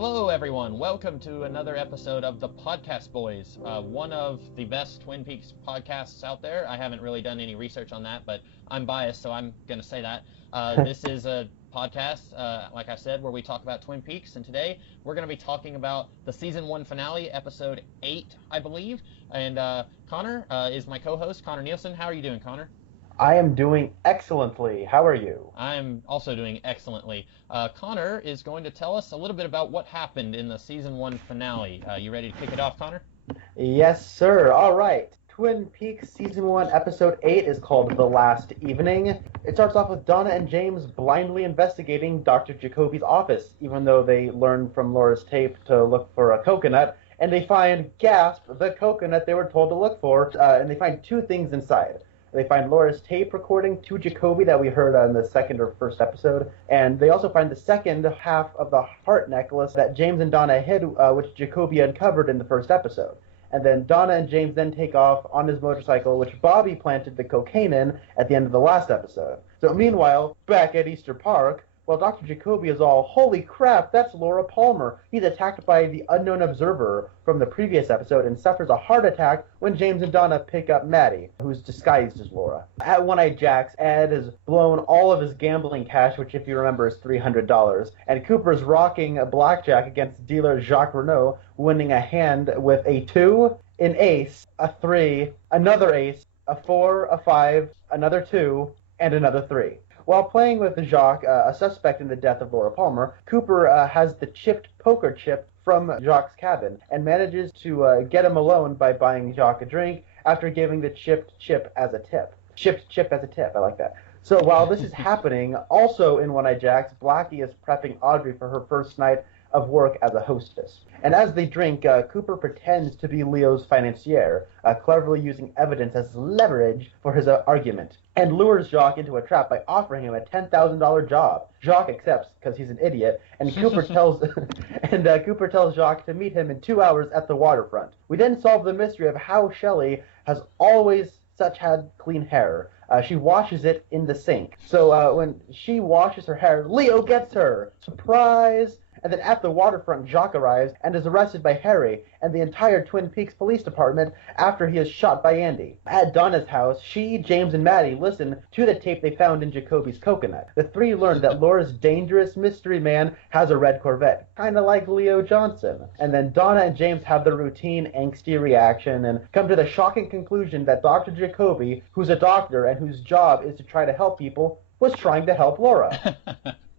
Hello, everyone. Welcome to another episode of the Podcast Boys, one of the best Twin Peaks podcasts out there. I haven't really done any research on that, but I'm biased, so I'm going to say that. This is a podcast, like I said, where we talk about Twin Peaks, and today we're going to be talking about the Season 1 finale, Episode 8, I believe. And Connor is my co-host, Connor Nielsen. How are you doing, Connor? I am doing excellently. How are you? I'm also doing excellently. Connor is going to tell us a little bit about what happened in the Season 1 finale. You ready to kick it off, Connor? Yes, sir. All right. Twin Peaks Season 1, Episode 8 is called The Last Evening. It starts off with Donna and James blindly investigating Dr. Jacoby's office, even though they learned from Laura's tape to look for a coconut, and they find, gasp, the coconut they were told to look for, and they find two things inside. They find Laura's tape recording to Jacoby that we heard on the second or first episode, and they also find the second half of the heart necklace that James and Donna hid, which Jacoby uncovered in the first episode. And then Donna and James then take off on his motorcycle, which Bobby planted the cocaine in at the end of the last episode. So meanwhile, back at Easter Park, while Dr. Jacoby is all, holy crap, that's Laura Palmer. He's attacked by the unknown observer from the previous episode and suffers a heart attack when James and Donna pick up Maddie, who's disguised as Laura. At One-Eyed Jack's, Ed has blown all of his gambling cash, which if you remember is $300, and Cooper's rocking a blackjack against dealer Jacques Renault, winning a hand with a 2, an ace, a 3, another ace, a 4, a 5, another 2, and another 3. While playing with Jacques, a suspect in the death of Laura Palmer, Cooper has the chipped poker chip from Jacques' cabin and manages to get him alone by buying Jacques a drink after giving the chipped chip as a tip. Chipped chip as a tip, I like that. So while this is happening, also in One-Eyed Jack's, Blackie is prepping Audrey for her first night of work as a hostess. And as they drink, Cooper pretends to be Leo's financier, cleverly using evidence as leverage for his argument, and lures Jacques into a trap by offering him a $10,000 job. Jacques accepts because he's an idiot, and Cooper tells Cooper tells Jacques to meet him in 2 hours at the waterfront. We then solve the mystery of how Shelley has always had clean hair. She washes it in the sink. So when she washes her hair, Leo gets her. Surprise! And then at the waterfront, Jacques arrives and is arrested by Harry and the entire Twin Peaks Police Department after he is shot by Andy. At Donna's house, she, James, and Maddie listen to the tape they found in Jacoby's coconut. The three learn that Laura's dangerous mystery man has a red Corvette, kind of like Leo Johnson. And then Donna and James have their routine angsty reaction and come to the shocking conclusion that Dr. Jacoby, who's a doctor and whose job is to try to help people, was trying to help Laura.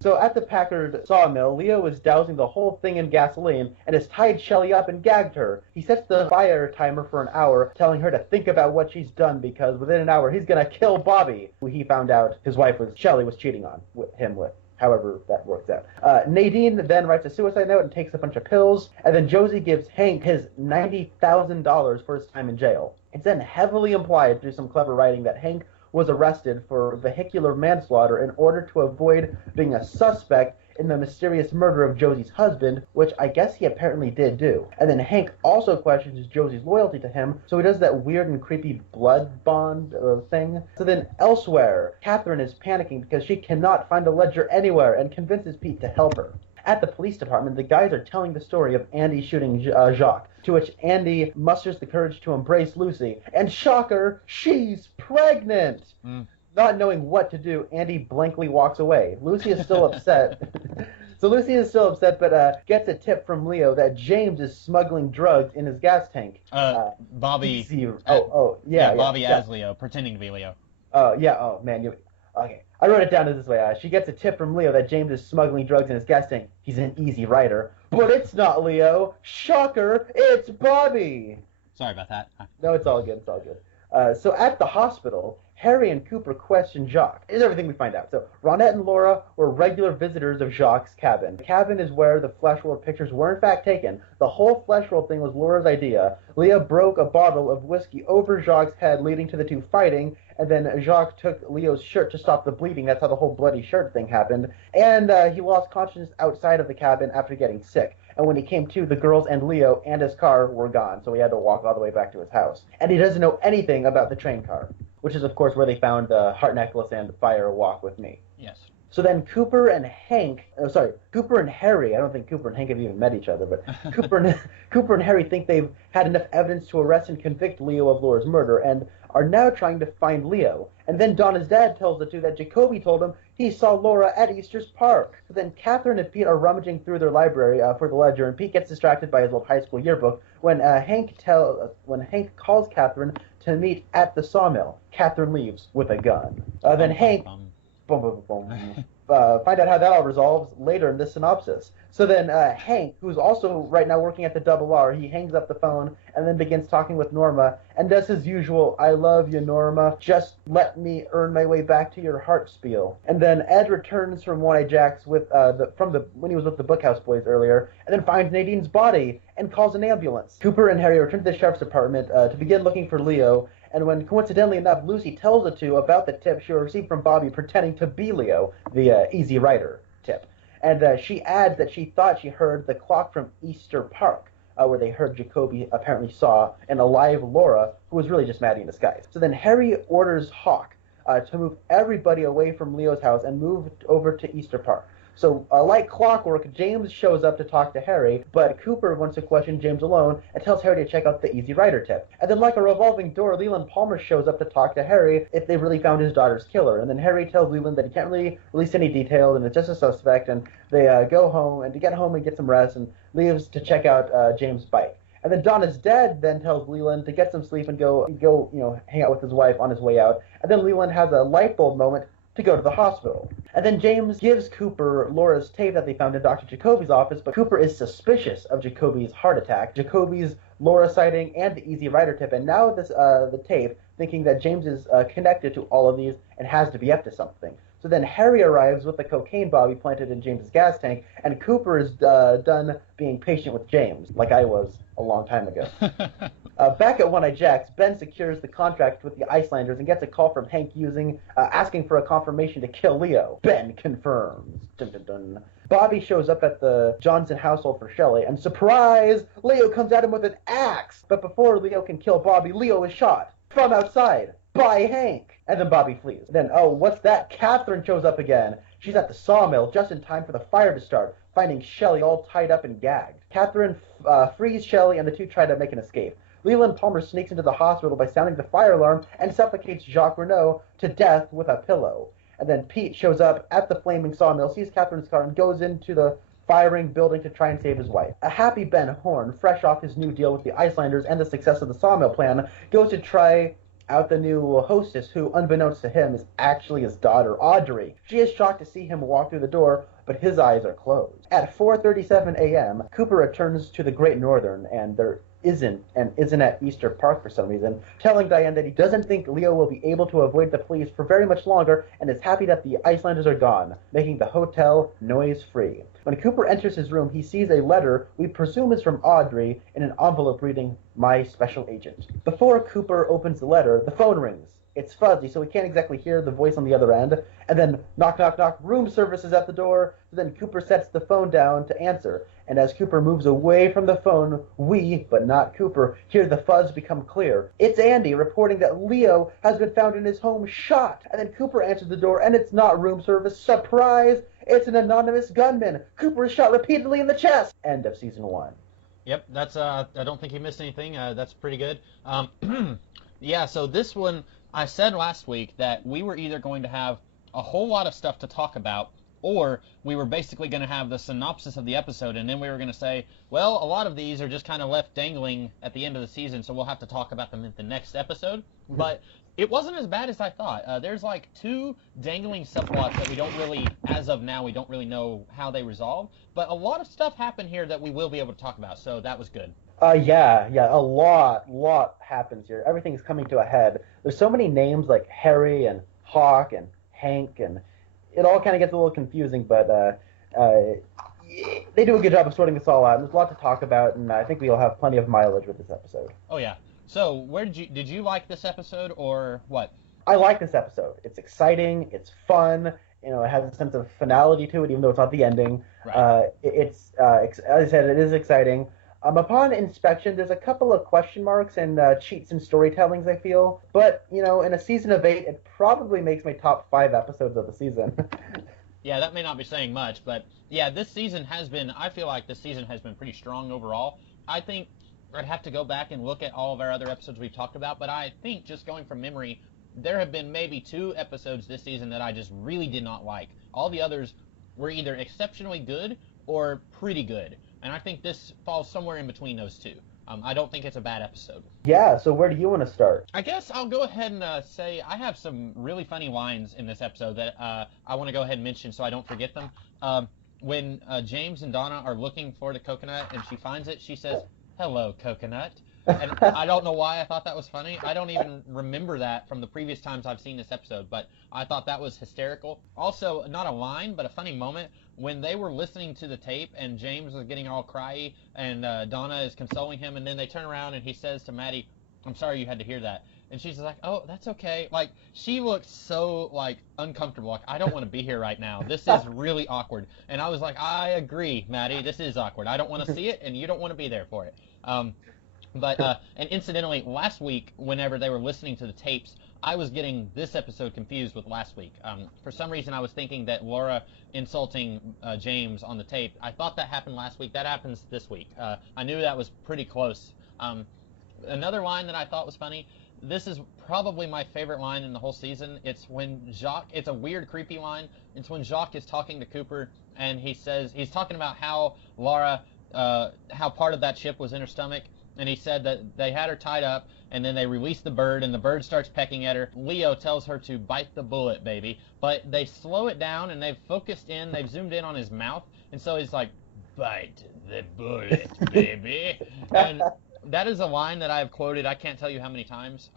So at the Packard sawmill, Leo is dousing the whole thing in gasoline and has tied Shelley up and gagged her. He sets the fire timer for an hour, telling her to think about what she's done because within an hour he's going to kill Bobby, who he found out his wife Shelley was cheating on him with. However that works out. Nadine then writes a suicide note and takes a bunch of pills, and then Josie gives Hank his $90,000 for his time in jail. It's then heavily implied through some clever writing that Hank was arrested for vehicular manslaughter in order to avoid being a suspect in the mysterious murder of Josie's husband, which I guess he apparently did do. And then Hank also questions Josie's loyalty to him, so he does that weird and creepy blood bond thing. So then elsewhere, Catherine is panicking because she cannot find a ledger anywhere and convinces Pete to help her. At the police department, the guys are telling the story of Andy shooting Jacques, to which Andy musters the courage to embrace Lucy. And shocker, she's pregnant! Not knowing what to do, Andy blankly walks away. Lucy is still upset. So Lucy is still upset, but gets a tip from Leo that James is smuggling drugs in his gas tank. Bobby. Bobby as Leo, pretending to be Leo. Okay, I wrote it down this way. She gets a tip from Leo that James is smuggling drugs in his gas tank. He's an easy writer. But it's not Leo. Shocker, it's Bobby. Sorry about that. No, it's all good. So at the hospital, Harry and Cooper question Jacques. Is everything we find out. So Ronette and Laura were regular visitors of Jacques' cabin. The cabin is where the flesh world pictures were in fact taken. The whole flesh world thing was Laura's idea. Leah broke a bottle of whiskey over Jacques' head, leading to the two fighting, and then Jacques took Leo's shirt to stop the bleeding. That's how the whole bloody shirt thing happened. And he lost consciousness outside of the cabin after getting sick. And when he came to, the girls and Leo and his car were gone, so he had to walk all the way back to his house. And he doesn't know anything about the train car, which is, of course, where they found the heart necklace and Fire Walk with Me. Yes. So then Cooper and Harry, I don't think Cooper and Hank have even met each other, but Cooper and Harry think they've had enough evidence to arrest and convict Leo of Laura's murder, and are now trying to find Leo. And then Donna's dad tells the two that Jacoby told him he saw Laura at Easter's Park. So then Catherine and Pete are rummaging through their library for the ledger, and Pete gets distracted by his old high school yearbook when Hank calls Catherine to meet at the sawmill. Catherine leaves with a gun. Then Hank... find out how that all resolves later in this synopsis. So then Hank, who's also right now working at the Double R, he hangs up the phone and then begins talking with Norma and does his usual, "I love you, Norma. Just let me earn my way back to your heart" spiel. And then Ed returns from One Eye Jacks with when he was with the Bookhouse Boys earlier, and then finds Nadine's body and calls an ambulance. Cooper and Harry return to the sheriff's department to begin looking for Leo. And when, coincidentally enough, Lucy tells the two about the tip she received from Bobby pretending to be Leo, the Easy Rider tip. And she adds that she thought she heard the clock from Easter Park, where they heard Jacoby apparently saw an alive Laura, who was really just Maddie in disguise. So then Harry orders Hawk to move everybody away from Leo's house and move over to Easter Park. So, like clockwork, James shows up to talk to Harry, but Cooper wants to question James alone and tells Harry to check out the Easy Rider tip. And then, like a revolving door, Leland Palmer shows up to talk to Harry if they really found his daughter's killer. And then Harry tells Leland that he can't really release any details and it's just a suspect, and they go home and to get home and get some rest and leaves to check out James' bike. And then Donna's dad then tells Leland to get some sleep and go, hang out with his wife on his way out. And then Leland has a light bulb moment to go to the hospital. And then James gives Cooper Laura's tape that they found in Dr. Jacoby's office, but Cooper is suspicious of Jacoby's heart attack, Jacoby's Laura sighting, and the Easy Rider tip, and now the tape, thinking that James is connected to all of these and has to be up to something. So then Harry arrives with the cocaine Bobby planted in James's gas tank, and Cooper is done being patient with James, like I was a long time ago. Back at One Eye Jacks, Ben secures the contract with the Icelanders and gets a call from Hank asking for a confirmation to kill Leo. Ben confirms. Dun, dun, dun. Bobby shows up at the Johnson household for Shelley, and surprise! Leo comes at him with an axe! But before Leo can kill Bobby, Leo is shot from outside by Hank. And then Bobby flees. Then, oh, what's that? Catherine shows up again. She's at the sawmill just in time for the fire to start, finding Shelley all tied up and gagged. Catherine frees Shelley, and the two try to make an escape. Leland Palmer sneaks into the hospital by sounding the fire alarm and suffocates Jacques Renault to death with a pillow. And then Pete shows up at the flaming sawmill, sees Catherine's car, and goes into the firing building to try and save his wife. A happy Ben Horn, fresh off his new deal with the Icelanders and the success of the sawmill plan, goes to try out the new hostess, who, unbeknownst to him, is actually his daughter, Audrey. She is shocked to see him walk through the door, but his eyes are closed. At 4:37 a.m., Cooper returns to the Great Northern, and there isn't at Easter Park for some reason, telling Diane that he doesn't think Leo will be able to avoid the police for very much longer and is happy that the Icelanders are gone, making the hotel noise-free. When Cooper enters his room, he sees a letter we presume is from Audrey in an envelope reading, "My Special Agent." Before Cooper opens the letter, the phone rings. It's fuzzy, so we can't exactly hear the voice on the other end. And then, knock, knock, knock, room service is at the door. So then Cooper sets the phone down to answer. And as Cooper moves away from the phone, we, but not Cooper, hear the fuzz become clear. It's Andy reporting that Leo has been found in his home shot. And then Cooper answers the door, and it's not room service. Surprise! It's an anonymous gunman. Cooper is shot repeatedly in the chest. End of season 1. Yep, that's I don't think you missed anything. That's pretty good. Yeah, so this one, I said last week that we were either going to have a whole lot of stuff to talk about, or we were basically going to have the synopsis of the episode, and then we were going to say, well, a lot of these are just kind of left dangling at the end of the season, so we'll have to talk about them in the next episode. But it wasn't as bad as I thought. There's like 2 dangling subplots that we don't really, as of now, we don't really know how they resolve. But a lot of stuff happened here that we will be able to talk about, so that was good. Yeah, a lot happens here. Everything's coming to a head. There's so many names like Harry and Hawk and Hank, and it all kind of gets a little confusing, but they do a good job of sorting this all out, and there's a lot to talk about, and I think we'll have plenty of mileage with this episode. Oh, yeah. So, did you like this episode, or what? I like this episode. It's exciting, it's fun, it has a sense of finality to it, even though it's not the ending. Right. As I said, it is exciting. Upon inspection, there's a couple of question marks and cheats in storytellings, I feel. But, in a season of 8, it probably makes my top 5 episodes of the season. Yeah, that may not be saying much, but yeah, I feel like this season has been pretty strong overall. I think I'd have to go back and look at all of our other episodes we've talked about, but I think just going from memory, there have been maybe 2 episodes this season that I just really did not like. All the others were either exceptionally good or pretty good, and I think this falls somewhere in between those two. I don't think it's a bad episode. Yeah, so where do you want to start? I guess I'll go ahead and say I have some really funny lines in this episode that I want to go ahead and mention so I don't forget them. When James and Donna are looking for the coconut and she finds it, she says, "Hello, coconut." And I don't know why I thought that was funny. I don't even remember that from the previous times I've seen this episode, but I thought that was hysterical. Also, not a line, but a funny moment when they were listening to the tape and James was getting all cryy and Donna is consoling him, and then they turn around and he says to Maddie, "I'm sorry you had to hear that." And she's like, "Oh, that's okay." Like, she looked so, like, uncomfortable. Like, I don't want to be here right now. This is really awkward. And I was like, I agree, Maddie. This is awkward. I don't want to see it, and you don't want to be there for it. And incidentally, last week, whenever they were listening to the tapes, I was getting this episode confused with last week. For some reason, I was thinking that Laura insulting James on the tape, I thought that happened last week. That happens this week. I knew that was pretty close. Another line that I thought was funny, this is probably my favorite line in the whole season. It's when Jacques, it's a weird, creepy line. It's when Jacques is talking to Cooper, and he says, he's talking about how Laura, how part of that chip was in her stomach, and he said that they had her tied up, and then they released the bird, and the bird starts pecking at her. Leo tells her to bite the bullet, baby. But they slow it down, and they've focused in, they've zoomed in on his mouth, and so he's like, "Bite the bullet, baby." And that is a line that I've quoted I can't tell you how many times.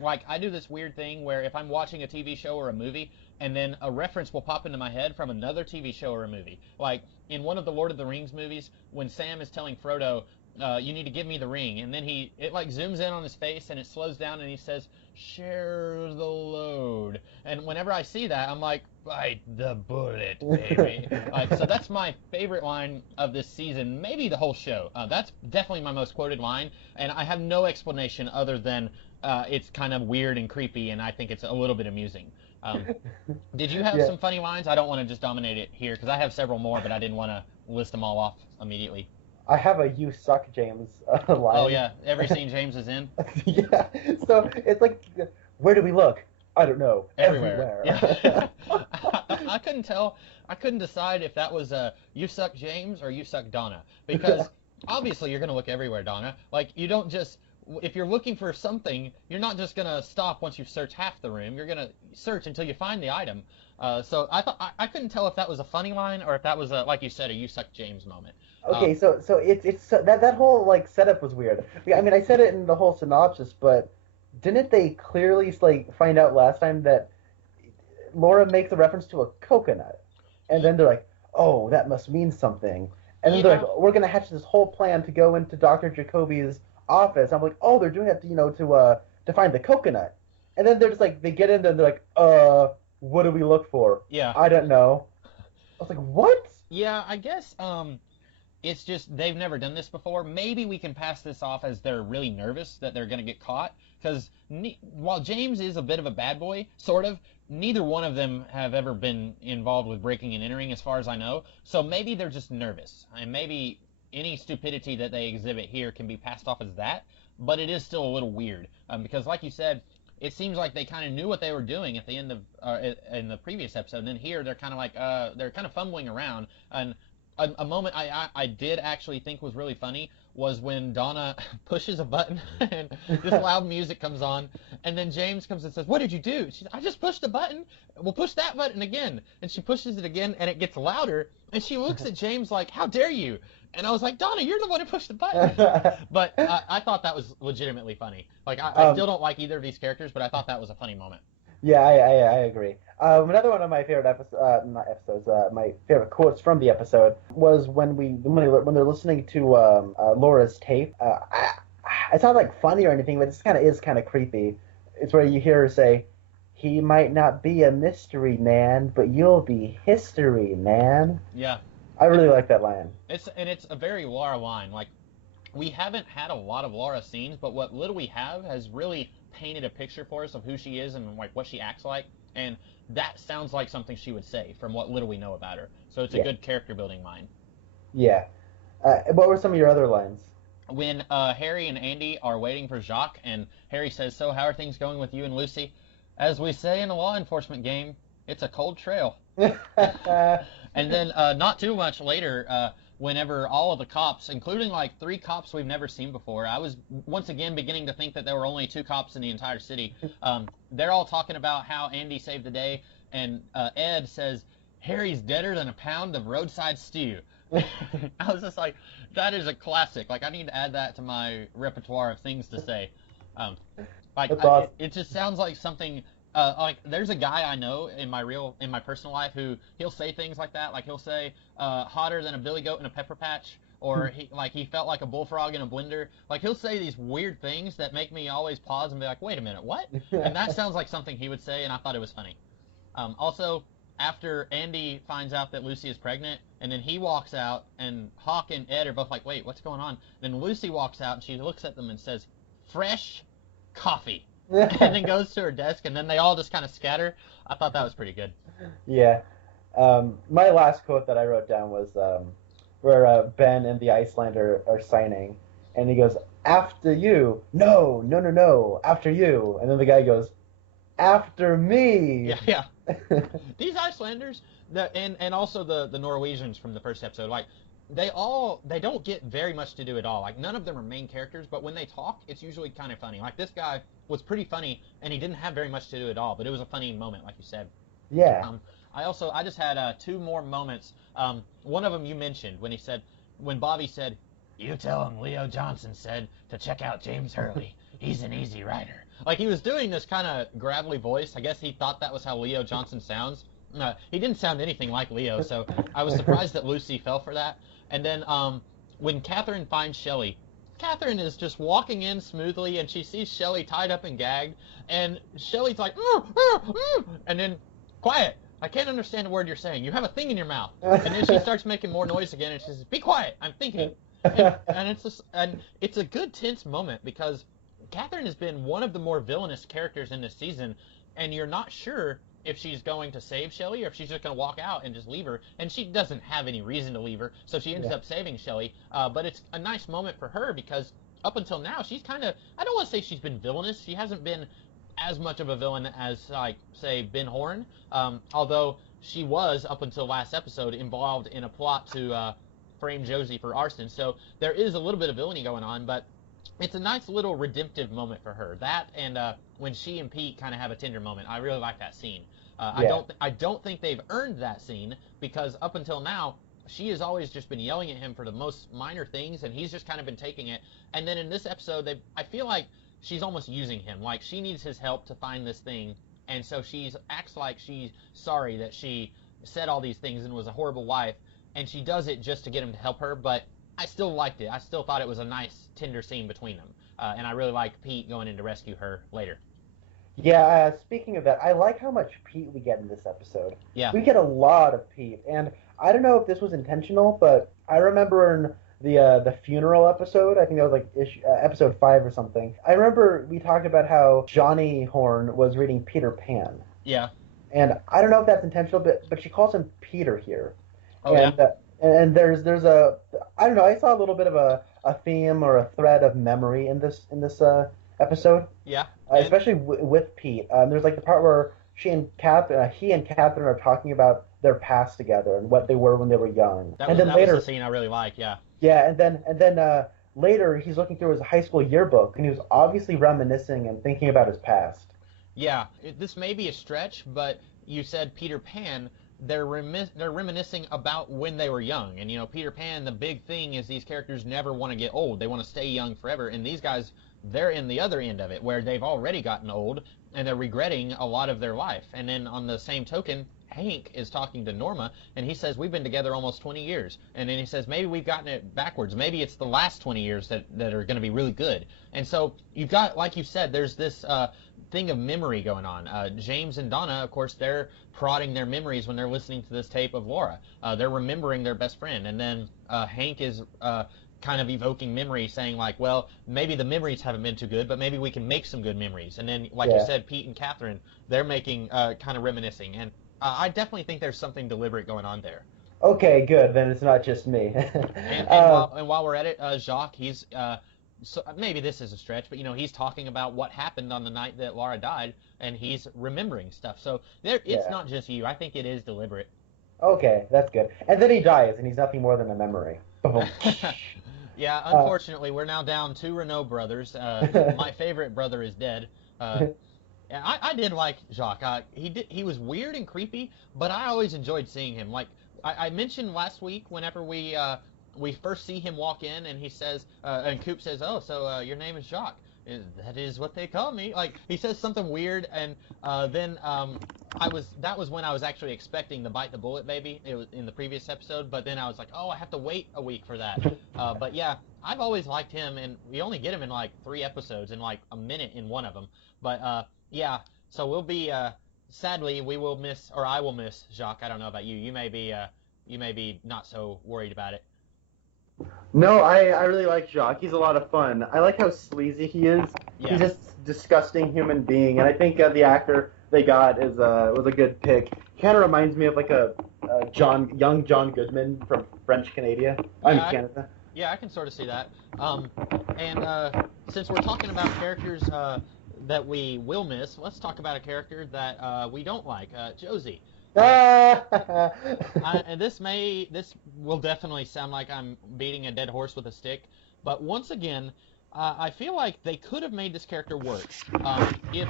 Like, I do this weird thing where if I'm watching a TV show or a movie, and then a reference will pop into my head from another TV show or a movie. Like, in one of the Lord of the Rings movies, when Sam is telling Frodo, "You need to give me the ring," and then it like zooms in on his face and it slows down and he says, "Share the load." And whenever I see that, I'm like, "Bite the bullet, baby." Like, so that's my favorite line of this season, maybe the whole show. That's definitely my most quoted line, and I have no explanation other than it's kind of weird and creepy, and I think it's a little bit amusing. Did you have some funny lines? I don't want to just dominate it here because I have several more, but I didn't want to list them all off immediately. I have a "You suck, James" line. Oh yeah, every scene James is in. Yeah, so it's like, where do we look? I don't know. Everywhere. Yeah. I couldn't tell. I couldn't decide if that was "You suck, James" or "You suck, Donna," because obviously you're gonna look everywhere, Donna. Like, you don't just, if you're looking for something, you're not just gonna stop once you've searched half the room. You're gonna search until you find the item. So I thought I couldn't tell if that was a funny line or if that was like you said, a "You suck, James" moment. Okay, so it's that whole like setup was weird. I mean, I said it in the whole synopsis, but didn't they clearly like find out last time that Laura makes a reference to a coconut, and then they're like, "Oh, that must mean something," and then they're like, "We're gonna hatch this whole plan to go into Dr. Jacoby's office." I'm like, "Oh, they're doing it, to find the coconut," and then they're just like, they get in there and they're like, what do we look for?" Yeah. I don't know. I was like, "What?" Yeah, I guess it's just they've never done this before. Maybe we can pass this off as they're really nervous that they're going to get caught. Because while James is a bit of a bad boy, sort of, neither one of them have ever been involved with breaking and entering, as far as I know. So maybe they're just nervous. And maybe any stupidity that they exhibit here can be passed off as that. But it is still a little weird. Because like you said, it seems like they kind of knew what they were doing at the end of in the previous episode. And then here they're kind of like, they're kind of fumbling around. And a moment I did actually think was really funny was when Donna pushes a button and this loud music comes on, and then James comes and says, "What did you do?" She's, "I just pushed the button." "Well, push that button again." And she pushes it again, and it gets louder, and she looks at James like, "How dare you?" And I was like, "Donna, you're the one who pushed the button." But I thought that was legitimately funny. Like, I still don't like either of these characters, but I thought that was a funny moment. Yeah, I agree. Another one of my favorite my favorite quotes from the episode was when they're listening to Laura's tape. It's not like funny or anything, but it is kind of creepy. It's where you hear her say, "He might not be a mystery man, but you'll be history, man." Yeah. I really like that line. It's a very Laura line. Like, we haven't had a lot of Laura scenes, but what little we have has really painted a picture for us of who she is and like what she acts like. And that sounds like something she would say from what little we know about her. So it's a Yeah. good character building line. Yeah. What were some of your other lines? When Harry and Andy are waiting for Jacques, and Harry says, "So, how are things going with you and Lucy?" As we say in a law enforcement game, it's a cold trail. And then not too much later, whenever all of the cops, including like 3 cops we've never seen before, I was once again beginning to think that there were only 2 cops in the entire city. They're all talking about how Andy saved the day, and Ed says, "Harry's deader than a pound of roadside stew." I was just like, that is a classic. Like, I need to add that to my repertoire of things to say. Um, like, That's awesome. it just sounds like something. Like, there's a guy I know in my personal life who he'll say things like that. Like, he'll say, "Hotter than a billy goat in a pepper patch," or he felt like a bullfrog in a blender. Like, he'll say these weird things that make me always pause and be like, "Wait a minute, what?" And that sounds like something he would say, and I thought it was funny. Also, after Andy finds out that Lucy is pregnant, and then he walks out, and Hawk and Ed are both like, "Wait, what's going on?" Then Lucy walks out, and she looks at them and says, "Fresh coffee," and then goes to her desk, and then they all just kind of scatter. I thought that was pretty good. Yeah. My last quote that I wrote down was where Ben and the Icelander are signing, and he goes, "After you." "No, no, no, no. After you." And then the guy goes, "After me." Yeah, yeah. These Icelanders, and also the Norwegians from the first episode, like they don't get very much to do at all. Like none of them are main characters, but when they talk, it's usually kind of funny. Like this guy was pretty funny, and he didn't have very much to do at all, but it was a funny moment, like you said. Yeah. I just had 2 more moments. One of them you mentioned when Bobby said, "You tell him Leo Johnson said to check out James Hurley. He's an easy rider." Like he was doing this kind of gravelly voice. I guess he thought that was how Leo Johnson sounds. He didn't sound anything like Leo, so I was surprised that Lucy fell for that. And then when Catherine finds Shelley, Catherine is just walking in smoothly, and she sees Shelley tied up and gagged, and Shelley's like, and then, "Quiet. I can't understand a word you're saying. You have a thing in your mouth." And then she starts making more noise again, and she says, "Be quiet. I'm thinking." And it's a good tense moment because Catherine has been one of the more villainous characters in this season, and you're not sure if she's going to save Shelley or if she's just going to walk out and just leave her. And she doesn't have any reason to leave her, so she ends up saving Shelley. But it's a nice moment for her because up until now, she's kind of, I don't want to say she's been villainous. She hasn't been as much of a villain as, like, say, Ben Horn, although she was, up until last episode, involved in a plot to frame Josie for arson. So there is a little bit of villainy going on, but it's a nice little redemptive moment for her. That and when she and Pete kind of have a tender moment, I really like that scene. Yeah. I don't think they've earned that scene because up until now, she has always just been yelling at him for the most minor things, and he's just kind of been taking it. And then in this episode, I feel like she's almost using him. Like she needs his help to find this thing, and so she acts like she's sorry that she said all these things and was a horrible wife, and she does it just to get him to help her. But I still liked it. I still thought it was a nice, tender scene between them, and I really liked Pete going in to rescue her later. Yeah, speaking of that, I like how much Pete we get in this episode. Yeah. We get a lot of Pete, and I don't know if this was intentional, but I remember in the funeral episode, I think that was like episode 5 or something. I remember we talked about how Johnny Horn was reading Peter Pan. Yeah. And I don't know if that's intentional, but she calls him Peter here. Oh, and, yeah. And there's a, I don't know, I saw a little bit of a theme or a thread of memory in this episode. Yeah. Especially with Pete. There's like the part where he and Catherine are talking about their past together and what they were when they were young. That and was then later, the scene I really like. Yeah. yeah, and then later he's looking through his high school yearbook and he was obviously reminiscing and thinking about his past. Yeah. This may be a stretch, but you said Peter Pan. They're reminiscing about when they were young, and Peter Pan. The big thing is these characters never want to get old; they want to stay young forever. And these guys, they're in the other end of it, where they've already gotten old and they're regretting a lot of their life. And then on the same token, Hank is talking to Norma, and he says, "We've been together almost 20 years." And then he says, "Maybe we've gotten it backwards. Maybe it's the last 20 years that are going to be really good." And so you've got, like you said, there's this thing of memory going on. James and Donna, of course, they're prodding their memories when they're listening to this tape of Laura. They're remembering their best friend. And then Hank is kind of evoking memory, saying like, well, maybe the memories haven't been too good, but maybe we can make some good memories. And then, like you said, Pete and Catherine, they're making kind of reminiscing, and I definitely think there's something deliberate going on there. Okay, good. Then it's not just me. And while we're at it, Jacques, he's so maybe this is a stretch, but he's talking about what happened on the night that Laura died, and he's remembering stuff. So it's not just you. I think it is deliberate. Okay, that's good. And then he dies, and he's nothing more than a memory. Yeah, unfortunately, we're now down 2 Renault brothers. My favorite brother is dead. I did like Jacques. He was weird and creepy, but I always enjoyed seeing him. Like I mentioned last week, whenever we first see him walk in, and he says, and Coop says, "Oh, so your name is Jacques." That is what they call me. Like he says something weird, and then that was when I was actually expecting the bite the bullet baby. It was in the previous episode, but then I was like, oh, I have to wait a week for that. But yeah, I've always liked him, and we only get him in like 3 episodes, and like a minute in one of them. But yeah, so we'll be sadly we will miss, or I will miss Jacques. I don't know about you. You may be not so worried about it. No, I really like Jacques. He's a lot of fun. I like how sleazy he is. Yeah. He's just a disgusting human being, and I think the actor they got was a good pick. He kind of reminds me of like a young John Goodman from French Canada. Canada. Yeah, I can sort of see that. And since we're talking about characters that we will miss, let's talk about a character that we don't like, Josie. And this will definitely sound like I'm beating a dead horse with a stick, but once again, I feel like they could have made this character work. If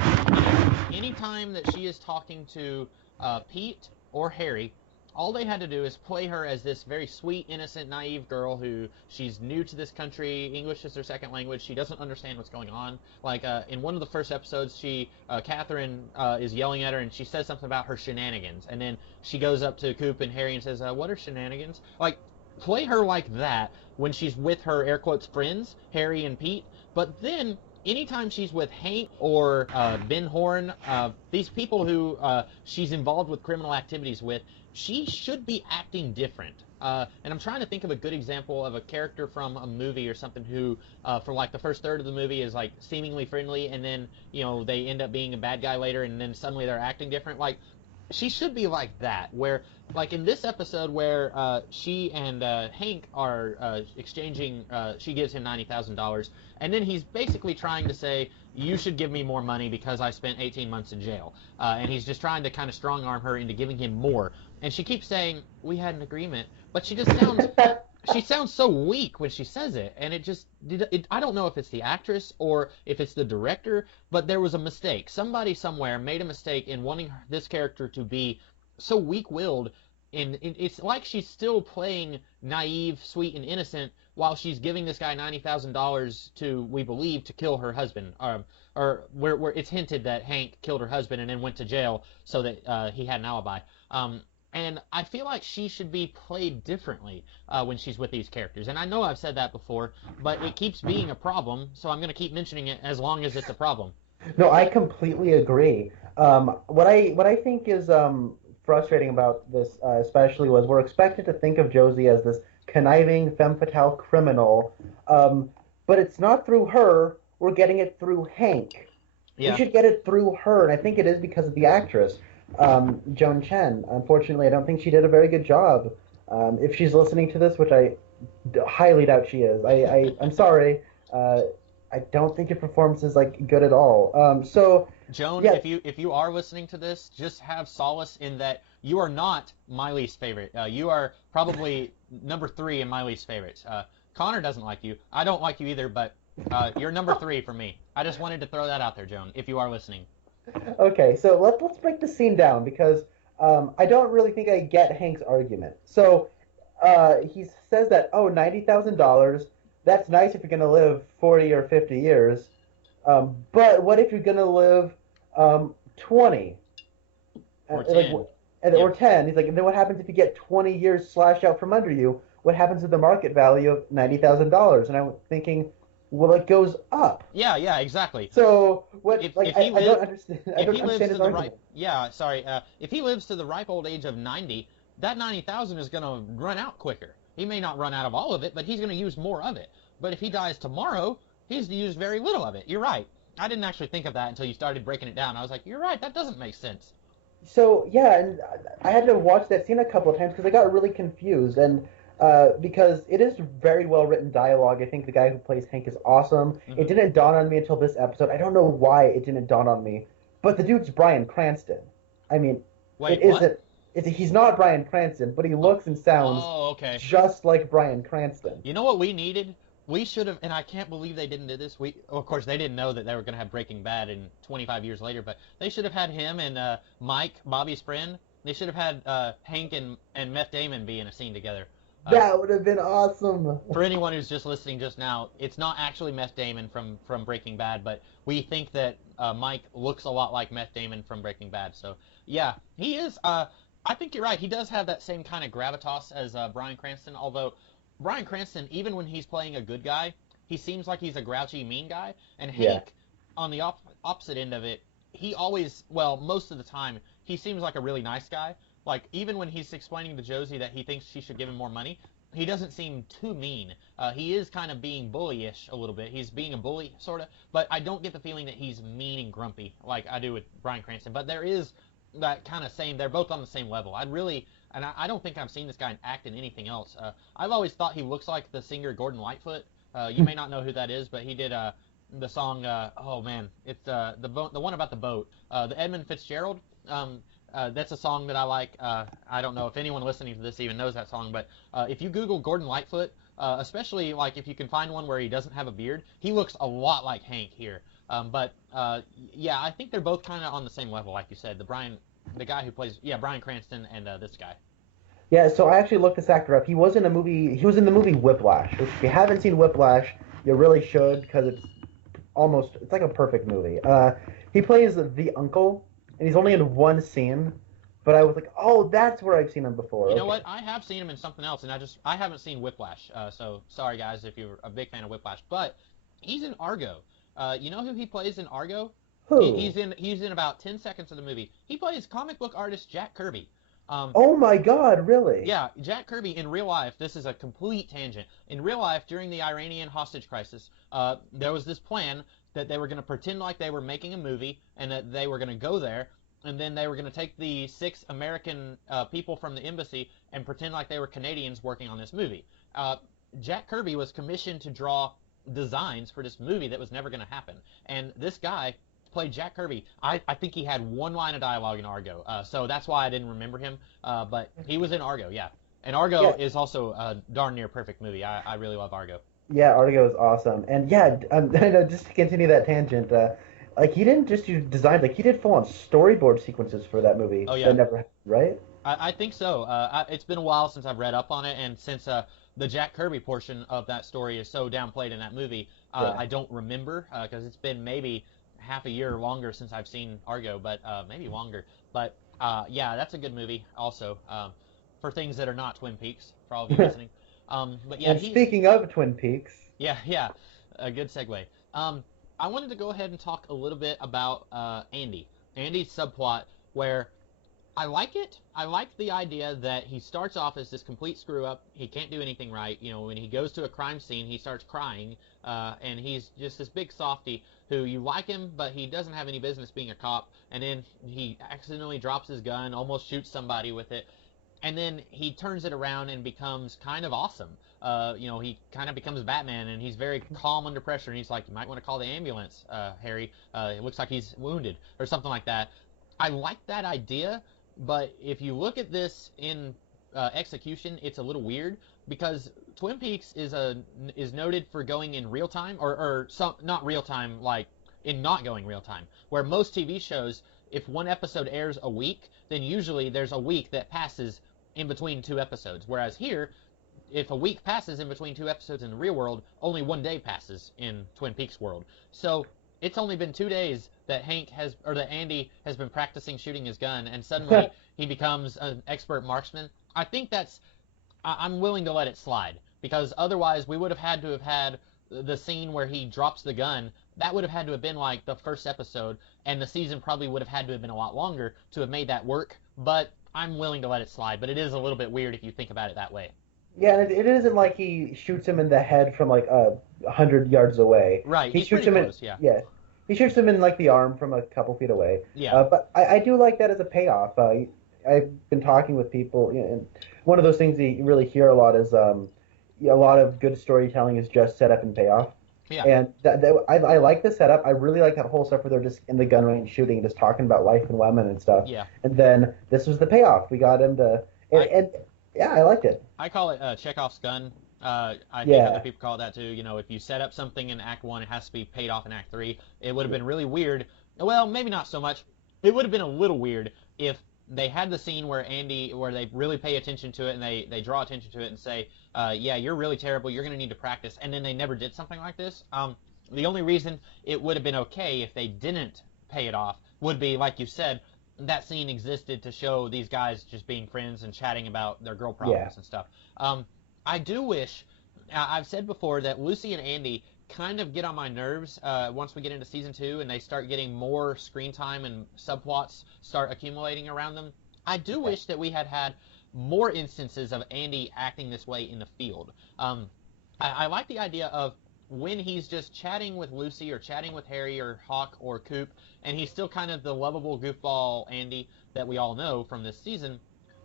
any time that she is talking to Pete or Harry, all they had to do is play her as this very sweet, innocent, naive girl who she's new to this country. English is her second language. She doesn't understand what's going on. Like in one of the first episodes, Catherine is yelling at her, and she says something about her shenanigans. And then she goes up to Coop and Harry and says, "What are shenanigans?" Like, play her like that when she's with her air quotes friends, Harry and Pete. But then anytime she's with Hank or Ben Horn, these people who she's involved with criminal activities with, she should be acting different. And I'm trying to think of a good example of a character from a movie or something who, for like the first third of the movie, is like seemingly friendly, and then they end up being a bad guy later, and then suddenly they're acting different. Like, she should be like that, where like in this episode where she and Hank are exchanging, she gives him $90,000, and then he's basically trying to say, you should give me more money because I spent 18 months in jail, and he's just trying to kind of strong arm her into giving him more, and she keeps saying, we had an agreement, but she just sounds she sounds so weak when she says it, and I don't know if it's the actress or if it's the director, but there was a mistake. Somebody somewhere made a mistake in wanting this character to be so weak-willed, and it's like she's still playing naive, sweet, and innocent while she's giving this guy $90,000 to, we believe, to kill her husband, or where it's hinted that Hank killed her husband and then went to jail so that he had an alibi. And I feel like she should be played differently when she's with these characters. And I know I've said that before, but it keeps being a problem, so I'm going to keep mentioning it as long as it's a problem. No, I completely agree. What I think is frustrating about this, especially, was we're expected to think of Josie as this conniving femme fatale criminal, but it's not through her. We're getting it through Hank. Yeah. We should get it through her, and I think it is because of the actress. Joan Chen. Unfortunately, I don't think she did a very good job. If she's listening to this, which I highly doubt she is, I'm sorry. I don't think your performance is like good at all. So Joan, yeah. if you are listening to this, just have solace in that you are not my least favorite. You are probably number 3 in my least favorites. Connor doesn't like you. I don't like you either, but you're number 3 for me. I just wanted to throw that out there, Joan, if you are listening. Okay, so let's break the scene down, because I don't really think I get Hank's argument. So he says that, $90,000, that's nice if you're going to live 40 or 50 years, but what if you're going to live 20? Or 10. Or 10. He's like, and then what happens if you get 20 years slashed out from under you? What happens to the market value of $90,000? And I'm thinking, well, it goes up. Yeah, exactly. So what? I don't understand. I don't understand his argument. If he lives to the ripe old age of 90, that 90,000 is going to run out quicker. He may not run out of all of it, but he's going to use more of it. But if he dies tomorrow, he's used very little of it. You're right. I didn't actually think of that until you started breaking it down. I was like, you're right, that doesn't make sense. So yeah, and I had to watch that scene a couple of times because I got really confused, and because it is very well written dialogue. I think the guy who plays Hank is awesome. It Mm-hmm. didn't dawn on me until this episode. I don't know why it didn't dawn on me, but the dude's Bryan Cranston. I mean, it Wait, what? isn't. He's not Bryan Cranston, but he Oh, looks and sounds oh, okay. just like Bryan Cranston. You know what we needed? We should have, and I can't believe they didn't do this. Of course, they didn't know that they were going to have Breaking Bad in 25 years later, but they should have had him and Mike, Bobby's friend. They should have had Hank and Meth Damon be in a scene together. Uh, That would have been awesome. for anyone who's just listening just now, it's not actually Meth Damon from Breaking Bad, but we think that Mike looks a lot like Meth Damon from Breaking Bad. So yeah, he is. I think you're right. He does have that same kind of gravitas as Bryan Cranston. Although Bryan Cranston, even when he's playing a good guy, he seems like he's a grouchy, mean guy. And Yeah. Hank, on the opposite end of it, he always, well, most of the time, he seems like a really nice guy. Like even when he's explaining to Josie that he thinks she should give him more money, he doesn't seem too mean. He is kind of being bullyish a little bit. He's being a bully, sort of, but I don't get the feeling that he's mean and grumpy like I do with Bryan Cranston. But there is that kind of same, they're both on the same level. I'd really, and I don't think I've seen this guy act in anything else. I've always thought he looks like the singer Gordon Lightfoot. You may not know who that is, but he did the song, oh man, it's the one about the boat. The Edmund Fitzgerald. That's a song that I like. I don't know if anyone listening to this even knows that song, but if you Google Gordon Lightfoot, especially like if you can find one where he doesn't have a beard, he looks a lot like Hank here. But yeah, I think they're both kind of on the same level, like you said. The guy who plays, yeah, Bryan Cranston and this guy. Yeah, so I actually looked this actor up. He was in a movie. He was in the movie Whiplash. Which if you haven't seen Whiplash, you really should because it's like a perfect movie. He plays the uncle, and he's only in one scene. But I was like, oh, that's where I've seen him before. You know Okay. what? I have seen him in something else, and I haven't seen Whiplash. So sorry guys if you're a big fan of Whiplash, but he's in Argo. You know who he plays in Argo? Who? He's in about 10 seconds of the movie. He plays comic book artist Jack Kirby. Um, Oh my God, really? yeah, Jack Kirby in real life, this is a complete tangent. In real life, during the Iranian hostage crisis, there was this plan that they were going to pretend like they were making a movie and that they were going to go there and then they were going to take the 6 American people from the embassy and pretend like they were Canadians working on this movie. Uh, Jack Kirby was commissioned to draw designs for this movie that was never going to happen. And this guy played Jack Kirby. I think he had one line of dialogue in Argo, so that's why I didn't remember him. But he was in Argo, yeah. And Argo Yeah, is also a darn near perfect movie. I really love Argo. yeah. Argo is awesome, and yeah. Just to continue that tangent, like he didn't just do design, like he did full on storyboard sequences for that movie. Oh That yeah, never, right? I think so. It's been a while since I've read up on it, and since the Jack Kirby portion of that story is so downplayed in that movie, Yeah. I don't remember because it's been maybe half a year longer since I've seen Argo, but maybe longer. But yeah, that's a good movie also for things that are not Twin Peaks for all of you listening. But yeah, And speaking of Twin Peaks, yeah, a good segue. I wanted to go ahead and talk a little bit about Andy. Andy's subplot where I like it. I like the idea that he starts off as this complete screw up. He can't do anything right. You know, when he goes to a crime scene, he starts crying, and he's just this big softy who you like him, but he doesn't have any business being a cop. And then he accidentally drops his gun, almost shoots somebody with it, and then he turns it around and becomes kind of awesome. You know, he kind of becomes Batman, and he's very calm under pressure. And he's like, "You might want to call the ambulance, Harry. It looks like he's wounded, or something like that." I like that idea, but if you look at this in execution, it's a little weird because Twin Peaks is noted for going in real time, or some not real time, like in not going real time. Where most TV shows, if one episode airs a week, then usually there's a week that passes in between 2 episodes. Whereas here, if a week passes in between 2 episodes in the real world, only one day passes in Twin Peaks world. So it's only been 2 days that that Andy has been practicing shooting his gun, and suddenly he becomes an expert marksman. I think I'm willing to let it slide because otherwise we would have had to have had the scene where he drops the gun. That would have had to have been like the first episode, and the season probably would have had to have been a lot longer to have made that work. But I'm willing to let it slide. But it is a little bit weird if you think about it that way. Yeah, and it isn't like he shoots him in the head from like 100 yards away. Right, He he's shoots pretty him in, close, yeah. yeah, he shoots him in like the arm from a couple feet away. Yeah, But I do like that as a payoff. I've been talking with people, and one of those things that you really hear a lot is a lot of good storytelling is just setup and payoff. yeah, And I like the setup. I really like that whole stuff where they're just in the gun range shooting, just talking about life and women and stuff. yeah. And then this was the payoff. We got him to, I and yeah, I liked it. I call it Chekhov's gun. I think other Yeah. people call it that too. You know, if you set up something in Act 1, it has to be paid off in Act 3. It would have been really weird. Well, maybe not so much. It would have been a little weird if they had the scene where they really pay attention to it and they draw attention to it and say, yeah, you're really terrible. You're going to need to practice. And then they never did something like this. The only reason it would have been okay if they didn't pay it off would be, like you said, that scene existed to show these guys just being friends and chatting about their girl Yeah. problems and stuff. Um, I do wish, I've said before that Lucy and Andy kind of get on my nerves once we get into season 2 and they start getting more screen time and subplots start accumulating around them. I do Okay. wish that we had had more instances of Andy acting this way in the field. I like the idea of when he's just chatting with Lucy or chatting with Harry or Hawk or Coop, and he's still kind of the lovable goofball Andy that we all know from this season.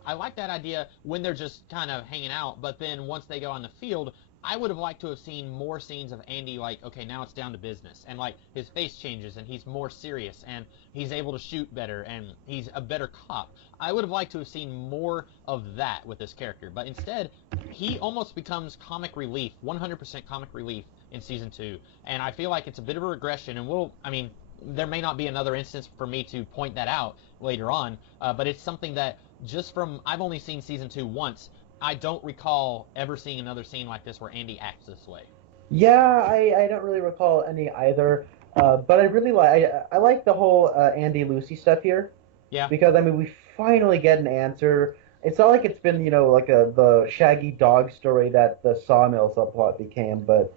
I like that idea when they're just kind of hanging out, but then once they go on the field, I would have liked to have seen more scenes of Andy like, okay, now it's down to business, and like his face changes and he's more serious and he's able to shoot better and he's a better cop. I would have liked to have seen more of that with this character, but instead, he almost becomes comic relief, 100% comic relief in season 2, and I feel like it's a bit of a regression, and there may not be another instance for me to point that out later on, but it's something that just from I've only seen season 2 once. I don't recall ever seeing another scene like this where Andy acts this way. Yeah, I don't really recall any either. But I really I like the whole Andy Lucy stuff here Yeah, because I mean we finally get an answer. It's not like it's been like the Shaggy dog story that the Sawmill subplot became, but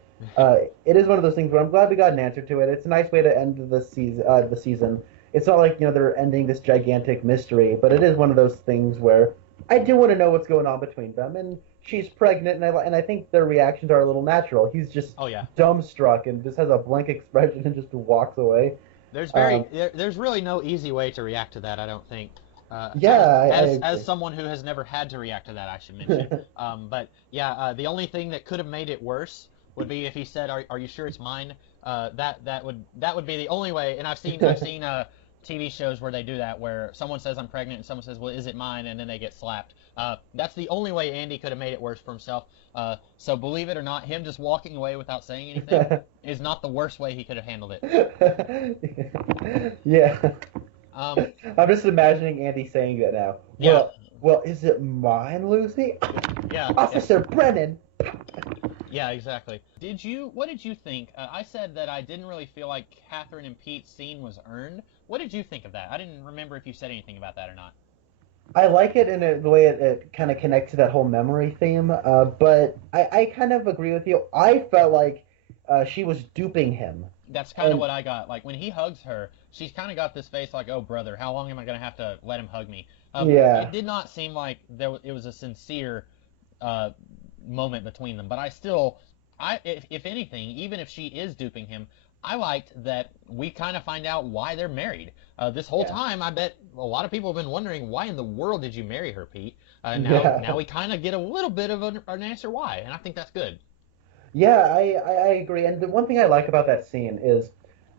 it is one of those things where I'm glad we got an answer to it. It's a nice way to end the season. The season. It's not like they're ending this gigantic mystery, but it is one of those things where I do want to know what's going on between them. And she's pregnant, and I think their reactions are a little natural. He's just oh yeah. dumbstruck and just has a blank expression and just walks away. Um, There's really no easy way to react to that. I don't think. yeah, I As agree. someone who has never had to react to that, I should mention. But yeah, the only thing that could have made it worse would be if he said, "Are you sure it's mine?" That would be the only way. And I've seen TV shows where they do that, where someone says I'm pregnant and someone says, "Well, is it mine?" and then they get slapped. That's the only way Andy could have made it worse for himself. So believe it or not, him just walking away without saying anything is not the worst way he could have handled it. Yeah. Um, I'm just imagining Andy saying that now. yeah, Well, is it mine, Lucy? yeah, yeah. Officer Brennan. Yeah, exactly. What did you think? I said that I didn't really feel like Catherine and Pete's scene was earned. What did you think of that? I didn't remember if you said anything about that or not. I like it in the way it kind of connects to that whole memory theme, but I kind of agree with you. I felt like she was duping him. That's kind of And what I got. Like when he hugs her, she's kind of got this face like, "Oh, brother, how long am I gonna have to let him hug me?" It yeah, did not seem like it was a sincere uh, moment between them. But I still, if anything, even if she is duping him, I liked that we kind of find out why they're married. This whole yeah, time, I bet a lot of people have been wondering why in the world did you marry her, Pete? Now yeah. we kind of get a little bit of an answer why, and I think that's good. Yeah, I agree. And the one thing I like about that scene is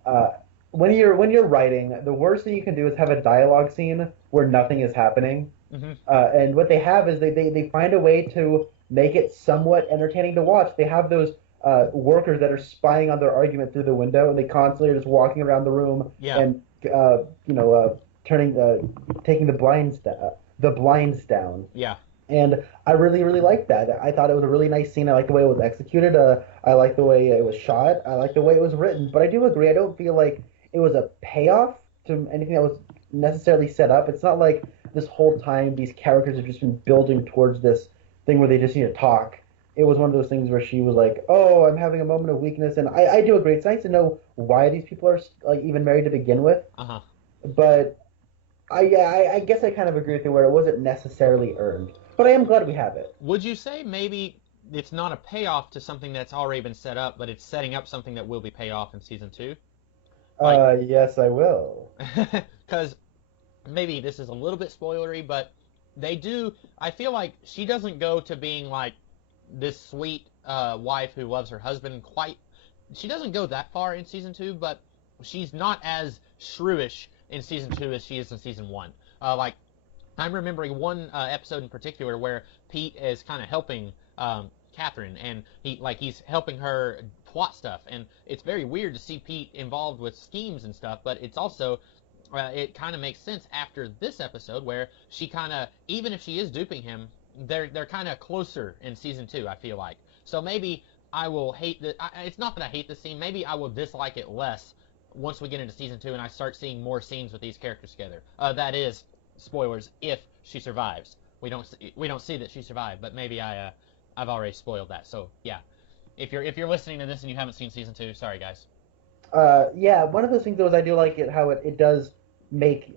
uh, when you're writing, the worst thing you can do is have a dialogue scene where nothing is happening. Hmm. And what they have is they find a way to make it somewhat entertaining to watch. They have those workers that are spying on their argument through the window, and they constantly are just walking around the room Yeah, and turning taking the blinds down. yeah. And I really, really liked that. I thought it was a really nice scene. I like the way it was executed. I like the way it was shot. I like the way it was written. But I do agree. I don't feel like it was a payoff to anything that was necessarily set up. It's not like this whole time these characters have just been building towards this thing where they just need to talk. It was one of those things where she was like, "Oh, I'm having a moment of weakness," and I do agree. It's nice to know why these people are like even married to begin with. Uh huh. But I guess I kind of agree with you where it wasn't necessarily earned. But I am glad we have it. Would you say maybe it's not a payoff to something that's already been set up, but it's setting up something that will be paid off in season two? Like, Yes, I will. because maybe this is a little bit spoilery, but they do. I feel like she doesn't go to being like this sweet wife who loves her husband quite. She doesn't go that far in season two, but she's not as shrewish in season two as she is in season one. Like I'm remembering one episode in particular where Pete is kind of helping Catherine, and he's helping her plot stuff, and it's very weird to see Pete involved with schemes and stuff, but it's also it kind of makes sense after this episode where she kind of, even if she is duping him, they're kind of closer in season two. I feel like so maybe I will hate the. It's not that I hate the scene. Maybe I will dislike it less once we get into season two and I start seeing more scenes with these characters together. That is spoilers if she survives. We don't see that she survived, but maybe I've already spoiled that. So yeah, if you're listening to this and you haven't seen season two, sorry guys. Yeah, one of those things though is I do like it how it does make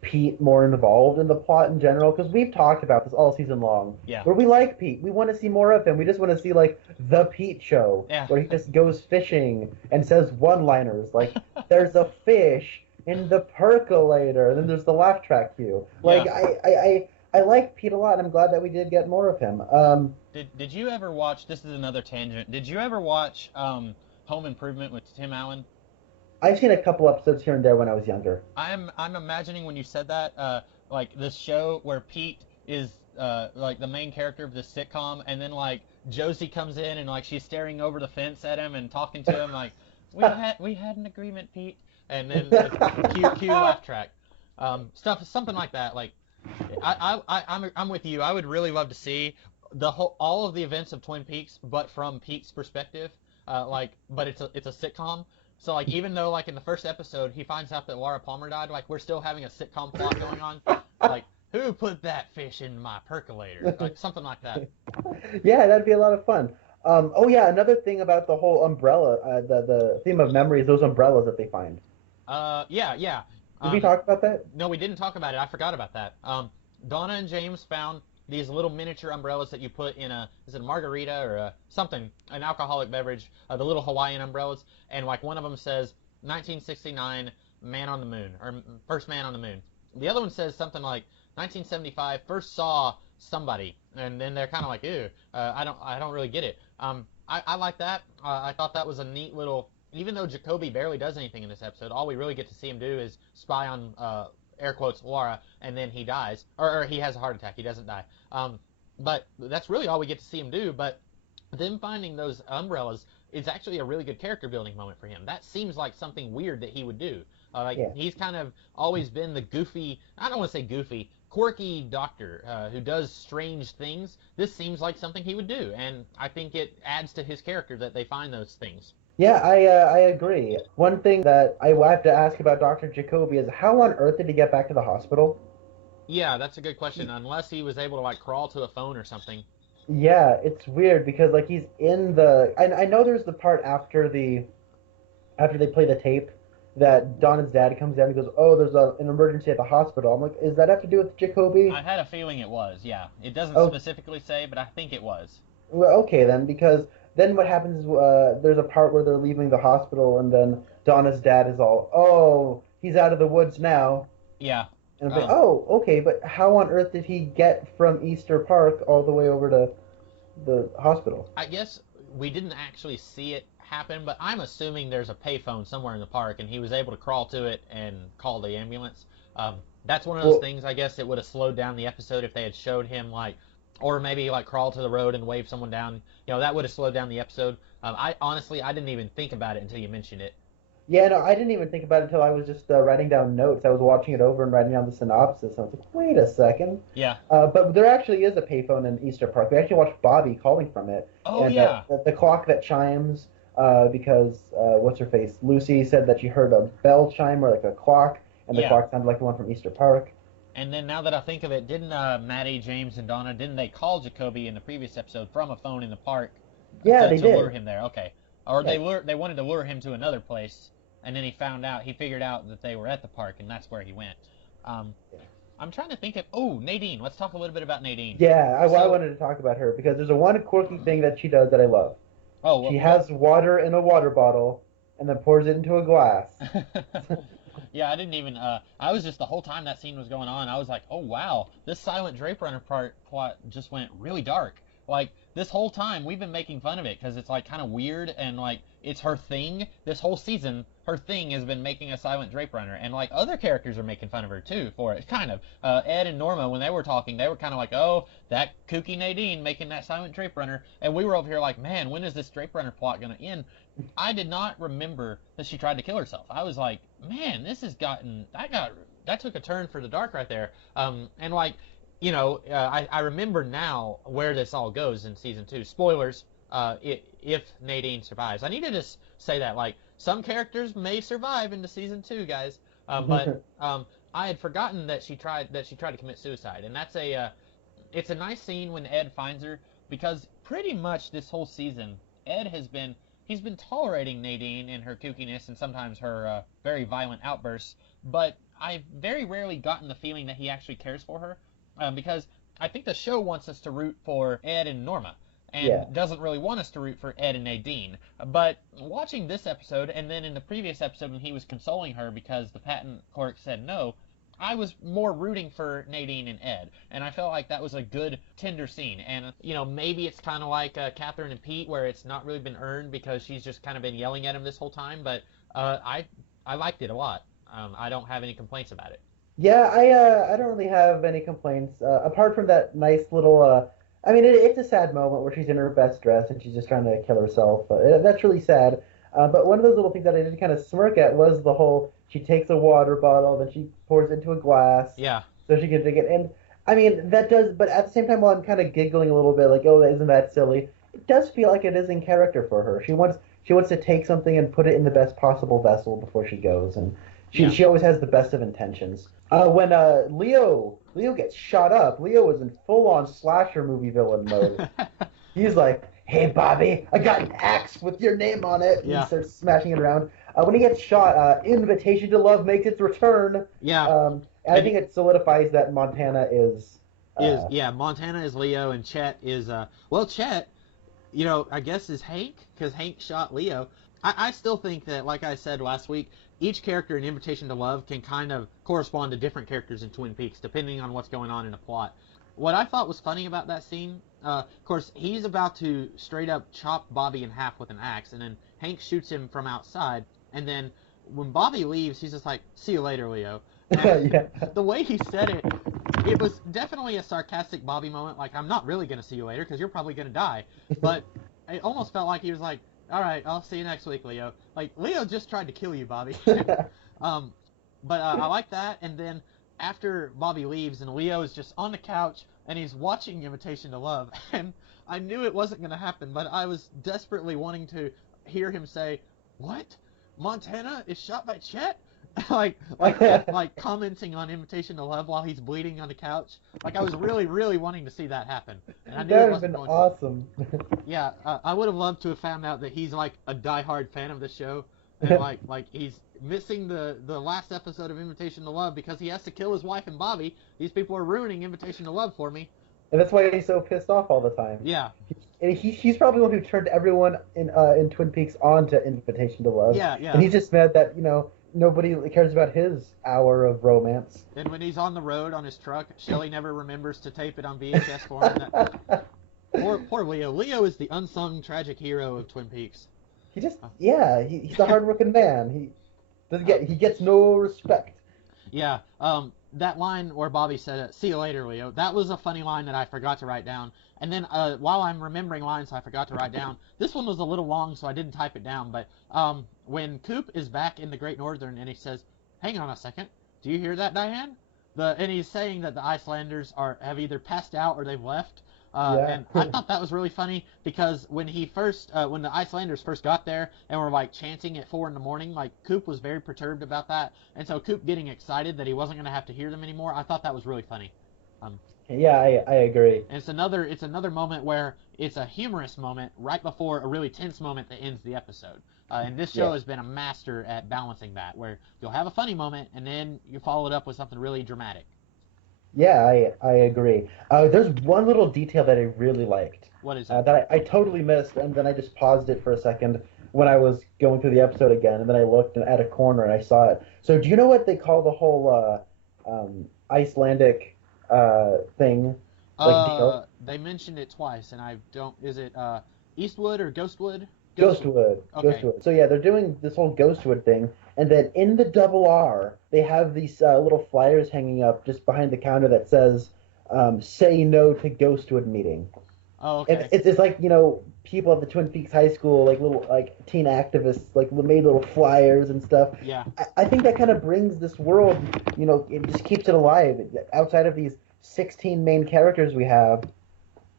Pete more involved in the plot in general because we've talked about this all season long. Yeah. Where we like Pete, we want to see more of him. We just want to see like the Pete show Yeah. where he just goes fishing and says one-liners like "There's a fish in the percolator," and then there's the laugh track cue. Like Yeah. I like Pete a lot, and I'm glad that we did get more of him. Did you ever watch? This is another tangent. Did you ever watch Home Improvement with Tim Allen? I've seen a couple episodes here and there when I was younger. I'm imagining when you said that, like this show where Pete is like the main character of this sitcom, and then like Josie comes in and like she's staring over the fence at him and talking to him like we had an agreement, Pete, and then cue laugh track, something like that. Like I'm with you. I would really love to see all of the events of Twin Peaks, but from Pete's perspective. But it's a sitcom. So like even though like in the first episode he finds out that Laura Palmer died, like we're still having a sitcom plot going on. Like who put that fish in my percolator? Like something like that. Yeah, that'd be a lot of fun. Oh yeah, another thing about the whole umbrella, the theme of memory is those umbrellas that they find. Yeah. Did we talk about that? No, we didn't talk about it. I forgot about that. Donna and James found these little miniature umbrellas that you put in is it a margarita or something, an alcoholic beverage, the little Hawaiian umbrellas, and like one of them says 1969 man on the moon, or first man on the moon. The other one says something like 1975 first saw somebody, and then they're kind of like, ew, I don't really get it. I like that. I thought that was a neat little, even though Jacoby barely does anything in this episode, all we really get to see him do is spy on air quotes Laura, and then he dies, or he has a heart attack. He doesn't die. But that's really all we get to see him do. But them finding those umbrellas is actually a really good character building moment for him. That seems like something weird that he would do. He's kind of always been the goofy, I don't want to say goofy, quirky doctor who does strange things. This seems like something he would do, and I think it adds to his character that they find those things. Yeah, I agree. One thing that I have to ask about Dr. Jacoby is how on earth did he get back to the hospital? Yeah, that's a good question. Unless he was able to like crawl to a phone or something. Yeah, it's weird because like he's in the. I know there's the part after they play the tape that Donna's dad comes down and goes, "Oh, there's an emergency at the hospital." I'm like, "Is that have to do with Jacoby?" I had a feeling it was. Yeah, it doesn't specifically say, but I think it was. Well, okay then, because then what happens is there's a part where they're leaving the hospital and then Donna's dad is all, "Oh, he's out of the woods now." Yeah. And I'm like, "Oh, okay, but how on earth did he get from Easter Park all the way over to the hospital?" I guess we didn't actually see it happen, but I'm assuming there's a payphone somewhere in the park, and he was able to crawl to it and call the ambulance. That's one of those things. I guess it would have slowed down the episode if they had showed him like, or maybe like crawl to the road and wave someone down. You know, that would have slowed down the episode. I honestly didn't even think about it until you mentioned it. Yeah, no, I didn't even think about it until I was just writing down notes. I was watching it over and writing down the synopsis, and I was like, wait a second. Yeah. But there actually is a payphone in Easter Park. We actually watched Bobby calling from it. Oh, and, yeah. The clock that chimes, because, what's her face? Lucy said that she heard a bell chime or like a clock, and the clock sounded like the one from Easter Park. And then now that I think of it, didn't Maddie, James, and Donna, didn't they call Jacoby in the previous episode from a phone in the park? Yeah, they did. To lure him there, okay. Or they wanted to lure him to another place, and then he figured out that they were at the park, and that's where he went. I'm trying to think of. Oh, Nadine. Let's talk a little bit about Nadine. Yeah, I So, wanted to talk about her because there's a one quirky thing that she does that I love. oh, She what? has water in a water bottle and then pours it into a glass. Yeah, I didn't even. I was just the whole time that scene was going on. I was like, oh wow, this Silent Drape Runner plot just went really dark. Like this whole time we've been making fun of it because it's like kind of weird and like it's her thing. This whole season, her thing has been making a Silent Drape Runner, and like other characters are making fun of her too for it. Kind of. Ed and Norma, when they were talking, they were kind of like, oh, that kooky Nadine making that Silent Drape Runner, and we were over here like, man, when is this Drape Runner plot gonna end? I did not remember that she tried to kill herself. I was like, man, this has gotten that took a turn for the dark right there. And like, I remember now where this all goes in season 2. Spoilers. If Nadine survives, I need to just say that like some characters may survive into season 2, guys. But I had forgotten that she tried to commit suicide, and that's it's a nice scene when Ed finds her because pretty much this whole season Ed he's been tolerating Nadine and her kookiness and sometimes her very violent outbursts, but I've very rarely gotten the feeling that he actually cares for her, because I think the show wants us to root for Ed and Norma and Yeah. doesn't really want us to root for Ed and Nadine. But watching this episode and then in the previous episode when he was consoling her because the patent clerk said no, I was more rooting for Nadine and Ed, and I felt like that was a good, tender scene. And maybe it's kind of like Catherine and Pete, where it's not really been earned because she's just kind of been yelling at him this whole time. But I liked it a lot. I don't have any complaints about it. Yeah, I don't really have any complaints apart from that nice little. I mean, it's a sad moment where she's in her best dress and she's just trying to kill herself. That's really sad. But one of those little things that I did kind of smirk at was the whole she takes a water bottle, then she pours it into a glass Yeah, so she can drink it. And I mean, that does, but at the same time, while I'm kind of giggling a little bit, like, oh, isn't that silly? It does feel like it is in character for her. She wants to take something and put it in the best possible vessel before she goes, and she yeah. she always has the best of intentions. When Leo gets shot up, Leo is in full on slasher movie villain mode. He's like, "Hey, Bobby, I got an axe with your name on it." And Yeah, he starts smashing it around. When he gets shot, Invitation to Love makes its return. yeah. And I think it solidifies that Montana is. Montana is Leo and Chet is Chet, I guess is Hank because Hank shot Leo. I still think that, like I said last week, each character in Invitation to Love can kind of correspond to different characters in Twin Peaks depending on what's going on in a plot. What I thought was funny about that scene, of course, he's about to straight up chop Bobby in half with an axe, and then Hank shoots him from outside, and then when Bobby leaves, he's just like, "See you later, Leo." And Yeah. the way he said it, it was definitely a sarcastic Bobby moment. Like, I'm not really gonna see you later because you're probably gonna die. But it almost felt like he was like, "All right, I'll see you next week, Leo." Like Leo just tried to kill you, Bobby. um, but I like that. And then after Bobby leaves and Leo is just on the couch and he's watching Invitation to Love, and I knew it wasn't gonna happen, but I was desperately wanting to hear him say, "What? Montana is shot by Chet?" like commenting on Invitation to Love while he's bleeding on the couch. Like I was really, really wanting to see that happen, and I knew That it would have wasn't been going to. awesome. Yeah, I would have loved to have found out that he's like a diehard fan of the show, and like he's missing the last episode of Invitation to Love because he has to kill his wife and Bobby. These people are ruining Invitation to Love for me. And that's why he's so pissed off all the time. Yeah, And he's probably the one who turned everyone in Twin Peaks on to Invitation to Love. yeah, yeah. And he's just mad that nobody cares about his hour of romance. And when he's on the road on his truck, Shelley never remembers to tape it on VHS for him. Poor Leo. Leo is the unsung tragic hero of Twin Peaks. He's a hardworking man. He gets no respect. Yeah, that line where Bobby said, "See you later, Leo." That was a funny line that I forgot to write down. And then while I'm remembering lines I forgot to write down, this one was a little long, so I didn't type it down. But when Coop is back in the Great Northern and he says, "Hang on a second, do you hear that, Diane?" And he's saying that the Icelanders have either passed out or they've left. And I thought that was really funny because when the Icelanders first got there and were like chanting at 4 a.m, like Coop was very perturbed about that, and so Coop getting excited that he wasn't going to have to hear them anymore, I thought that was really funny. Yeah, I agree. And it's another moment where it's a humorous moment right before a really tense moment that ends the episode. And this show has been a master at balancing that, where you'll have a funny moment and then you follow it up with something really dramatic. Yeah, I agree. There's one little detail that I really liked What is it? that I totally missed, and then I just paused it for a second when I was going through the episode again, and then I looked at a corner and I saw it. So do you know what they call the whole Icelandic thing, like deal? They mentioned it twice, and I don't. Is it Eastwood or Ghostwood? Ghostwood. Ghostwood, Okay. Ghostwood. So yeah, they're doing this whole Ghostwood thing, and then in the double R, they have these little flyers hanging up just behind the counter that says, "Say no to Ghostwood meeting." Oh, And okay. it's like people at the Twin Peaks High School, like little like teen activists, like made little flyers and stuff. Yeah. I think that kind of brings this world, it just keeps it alive. Outside of these 16 main characters we have,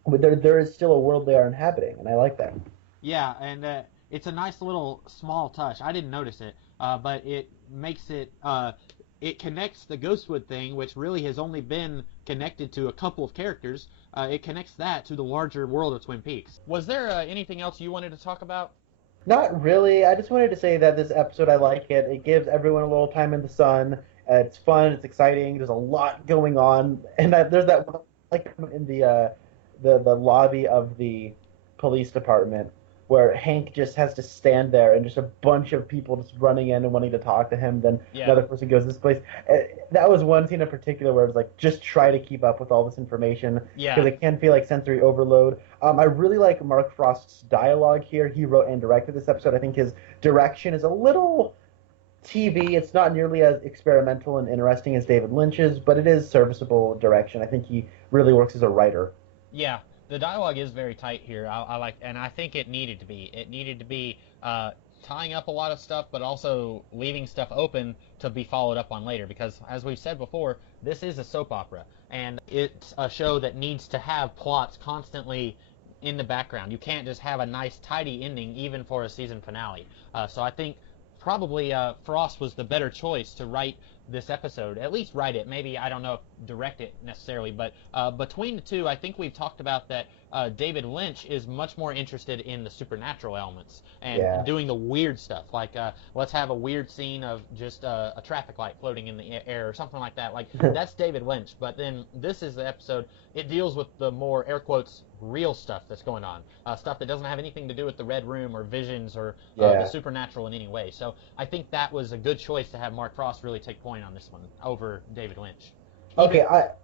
but there is still a world they are inhabiting, and I like that. Yeah, and it's a nice little small touch. I didn't notice it, but it makes it. It connects the Ghostwood thing, which really has only been connected to a couple of characters. It connects that to the larger world of Twin Peaks. Was there anything else you wanted to talk about? Not really. I just wanted to say that this episode, I like it. It gives everyone a little time in the sun. It's fun. It's exciting. There's a lot going on, and there's that one, like in the lobby of the police department where Hank just has to stand there and just a bunch of people just running in and wanting to talk to him. Then Yeah. another person goes this place. That was one scene in particular where it was like, just try to keep up with all this information Yeah. because it can feel like sensory overload. I really like Mark Frost's dialogue here. He wrote and directed this episode. I think his direction is a little TV. It's not nearly as experimental and interesting as David Lynch's, but it is serviceable direction. I think he really works as a writer. Yeah, the dialogue is very tight here. I like, and I think it needed to be. It needed to be tying up a lot of stuff, but also leaving stuff open to be followed up on later. Because as we've said before, this is a soap opera, and it's a show that needs to have plots constantly in the background. You can't just have a nice, tidy ending, even for a season finale. So I think probably Frost was the better choice to write this episode. At least write it. Maybe I don't know if direct it necessarily, but between the two, I think we've talked about that. David Lynch is much more interested in the supernatural elements and Yeah. doing the weird stuff. Like let's have a weird scene of just a traffic light floating in the air or something like that. Like that's David Lynch. But then this is the episode. It deals with the more air quotes real stuff that's going on, stuff that doesn't have anything to do with the Red Room or visions or the Yeah. supernatural in any way. So I think that was a good choice to have Mark Frost really take point on this one over David Lynch. Even Okay,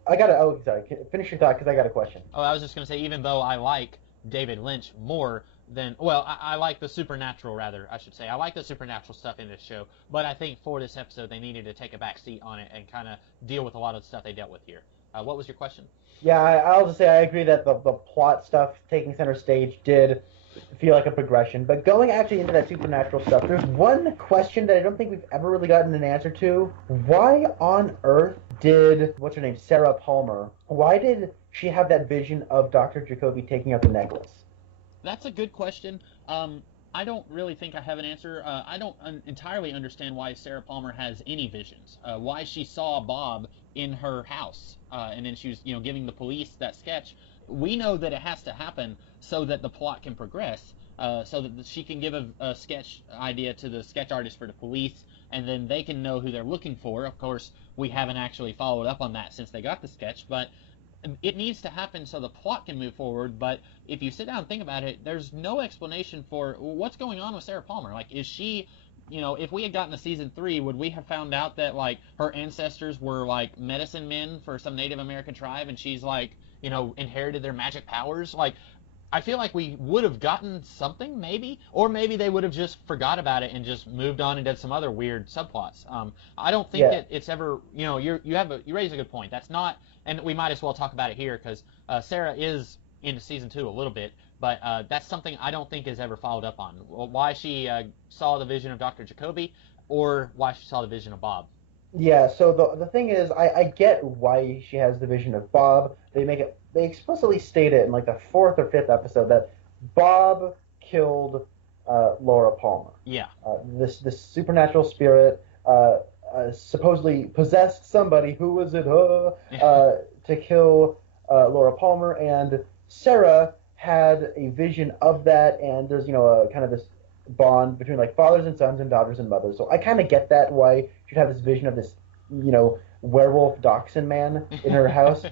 I gotta. Oh, sorry. Finish your thought because I got a question. Oh, I was just gonna say, even though I like David Lynch more than, well, I like the supernatural rather, I should say. I like the supernatural stuff in this show, but I think for this episode they needed to take a back seat on it and kind of deal with a lot of the stuff they dealt with here. What was your question? Yeah, I'll just say I agree that the plot stuff taking center stage did feel like a progression. But going actually into that supernatural stuff, there's one question that I don't think we've ever really gotten an answer to. Why on earth did, what's her name, Sarah Palmer, why did she have that vision of Dr. Jacoby taking out the necklace? That's a good question. I don't really think I have an answer. I don't entirely understand why Sarah Palmer has any visions. Why she saw Bob in her house, and then she was, giving the police that sketch. We know that it has to happen so that the plot can progress. So that she can give a sketch idea to the sketch artist for the police, and then they can know who they're looking for. Of course, we haven't actually followed up on that since they got the sketch, but it needs to happen so the plot can move forward. But if you sit down and think about it, there's no explanation for what's going on with Sarah Palmer. Like, is she, if we had gotten to season 3, would we have found out that, like, her ancestors were, like, medicine men for some Native American tribe and she's, like, inherited their magic powers? Like, I feel like we would have gotten something, maybe, or maybe they would have just forgot about it and just moved on and did some other weird subplots. I don't think Yeah. that it's ever, you raise a good point. That's not, and we might as well talk about it here because Sarah is into season 2 a little bit, but that's something I don't think is ever followed up on. Why she saw the vision of Dr. Jacoby, or why she saw the vision of Bob. Yeah, so the thing is, I get why she has the vision of Bob. They explicitly state it in like the fourth or fifth episode that Bob killed Laura Palmer. Yeah, This supernatural spirit supposedly possessed somebody. Who was it? To kill Laura Palmer, and Sarah had a vision of that, and there's a kind of this bond between like fathers and sons and daughters and mothers. So I kind of get that why she'd have this vision of this werewolf dachshund man in her house.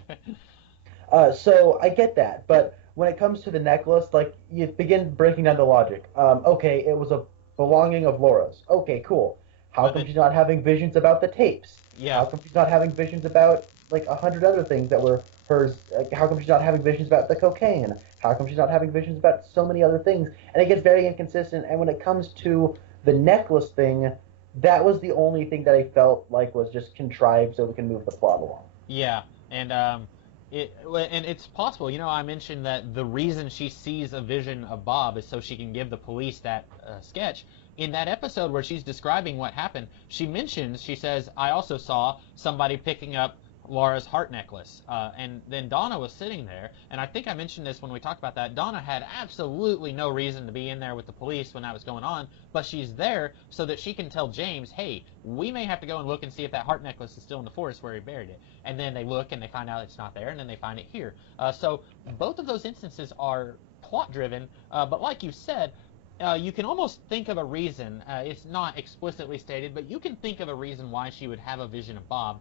So I get that, but when it comes to the necklace, like you begin breaking down the logic. Okay, it was a belonging of Laura's. Okay, cool. How But come then, she's not having visions about the tapes? yeah, How come she's not having visions about like 100 other things that were hers? How come she's not having visions about the cocaine? How come she's not having visions about so many other things? And it gets very inconsistent. And when it comes to the necklace thing, that was the only thing that I felt like was just contrived so we can move the plot along. yeah, and and it's possible. You know, I mentioned that the reason she sees a vision of Bob is so she can give the police that sketch. In that episode where she's describing what happened, she says, I also saw somebody picking up Laura's heart necklace. And then Donna was sitting there, and I think I mentioned this when we talked about that. Donna had absolutely no reason to be in there with the police when that was going on, but she's there so that she can tell James, hey, we may have to go and look and see if that heart necklace is still in the forest where he buried it. And then they look and they find out it's not there, and then they find it here. So both of those instances are plot driven, but like you said, you can almost think of a reason. It's not explicitly stated, but you can think of a reason why she would have a vision of Bob.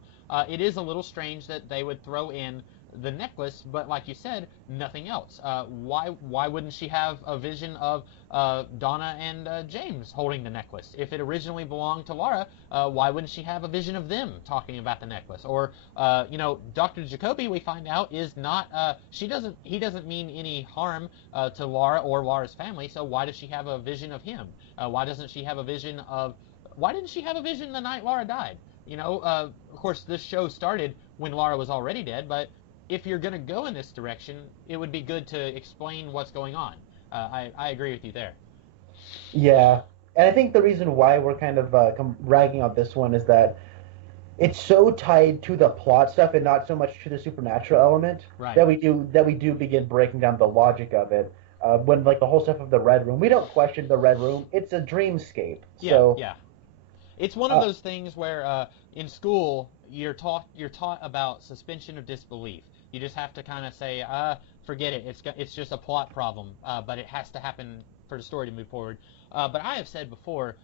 It is a little strange that they would throw in the necklace, but like you said, nothing else. Why wouldn't she have a vision of Donna and James holding the necklace? If it originally belonged to Laura, why wouldn't she have a vision of them talking about the necklace? Or Dr. Jacoby, we find out, is not. He doesn't mean any harm to Laura or Laura's family. So why does she have a vision of him? Why doesn't she have a vision of? Why didn't she have a vision the night Laura died? Of course, this show started when Laura was already dead, but if you're going to go in this direction, it would be good to explain what's going on. I agree with you there. Yeah, and I think the reason why we're kind of ragging on this one is that it's so tied to the plot stuff and not so much to the supernatural element Right. that we do begin breaking down the logic of it. When like the whole stuff of the red room, we don't question the red room. It's a dreamscape. Yeah, So yeah. It's one of uh, those things where in school you're taught about suspension of disbelief. You just have to kind of say, forget it. It's just a plot problem, but it has to happen for the story to move forward. But I have said before,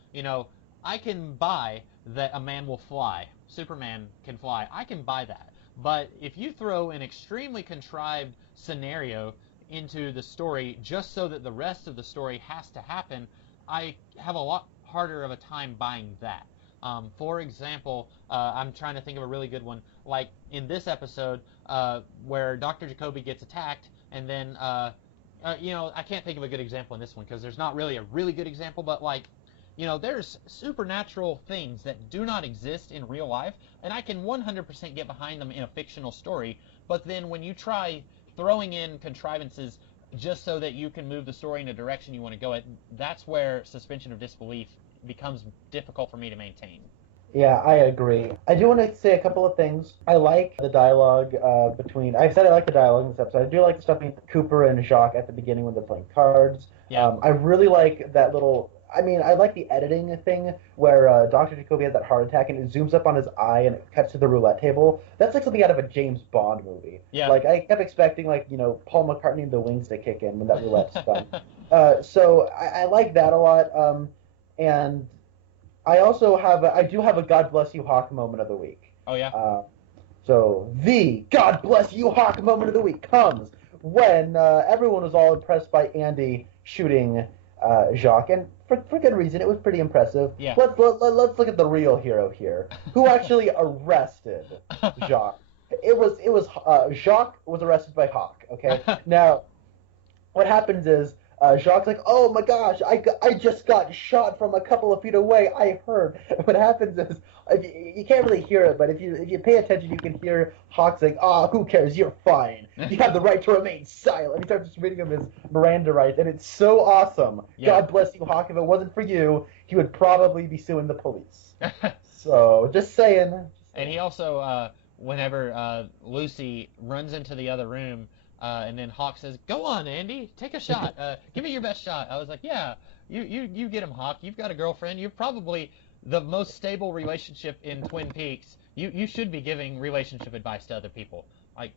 I can buy that a man will fly. Superman can fly. I can buy that. But if you throw an extremely contrived scenario into the story just so that the rest of the story has to happen, I have a lot harder of a time buying that. For example, I'm trying to think of a really good one. Like in this episode, where Dr. Jacoby gets attacked, and then, I can't think of a good example in this one because there's not really a really good example, but like, there's supernatural things that do not exist in real life, and I can 100% get behind them in a fictional story. But then when you try throwing in contrivances just so that you can move the story in a direction you want to go at, that's where suspension of disbelief becomes difficult for me to maintain. yeah, I agree. I do want to say a couple of things. I like the dialogue between. I said I like the dialogue in this episode. I do like the stuff between Cooper and Jacques at the beginning when they're playing cards. Yeah. I really like that little. I mean, I like the editing thing where Dr. Jacoby has that heart attack and it zooms up on his eye and it cuts to the roulette table. That's like something out of a James Bond movie. Yeah. Like I kept expecting like Paul McCartney and the Wings to kick in when that roulette's done. So I like that a lot. And I do have a God bless you Hawk moment of the week. Oh yeah. So the God bless you Hawk moment of the week comes when everyone was all impressed by Andy shooting Jacques, and for good reason. It was pretty impressive. Yeah. Let's look at the real hero here, who actually arrested Jacques. It was Jacques was arrested by Hawk. Okay, now what happens is Jacques like, oh my gosh, I just got shot from a couple of feet away. I heard. What happens is you can't really hear it, but if you pay attention, you can hear Hawk saying, who cares? You're fine. You have the right to remain silent. He starts just reading him his Miranda rights, and it's so awesome. Yeah. God bless you, Hawk. If it wasn't for you, he would probably be suing the police. So just saying. And he also, whenever Lucy runs into the other room, and then Hawk says, "Go on, Andy, take a shot. Give me your best shot." I was like, "Yeah, you get him, Hawk. You've got a girlfriend. You're probably the most stable relationship in Twin Peaks. You should be giving relationship advice to other people. Like,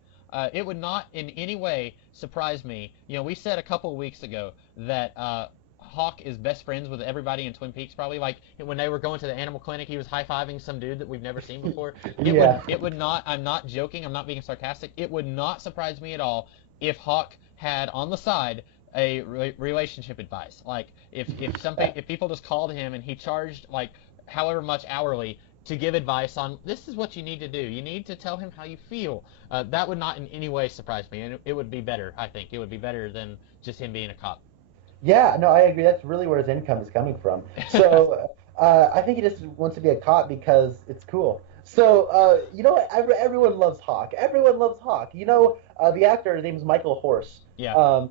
it would not in any way surprise me. We said a couple of weeks ago that Hawk is best friends with everybody in Twin Peaks, probably. Like, when they were going to the animal clinic, he was high-fiving some dude that we've never seen before. It would not, I'm not joking, I'm not being sarcastic, it would not surprise me at all if Hawk had, on the side, a relationship advice. Like, if people just called him and he charged, like, however much hourly to give advice on, this is what you need to do. You need to tell him how you feel. That would not in any way surprise me, and it would be better, I think. It would be better than just him being a cop. Yeah, no, I agree. That's really where his income is coming from. So I think he just wants to be a cop because it's cool. So you know what? Everyone loves Hawk. Everyone loves Hawk. You know, the actor, his name's Michael Horse. Yeah.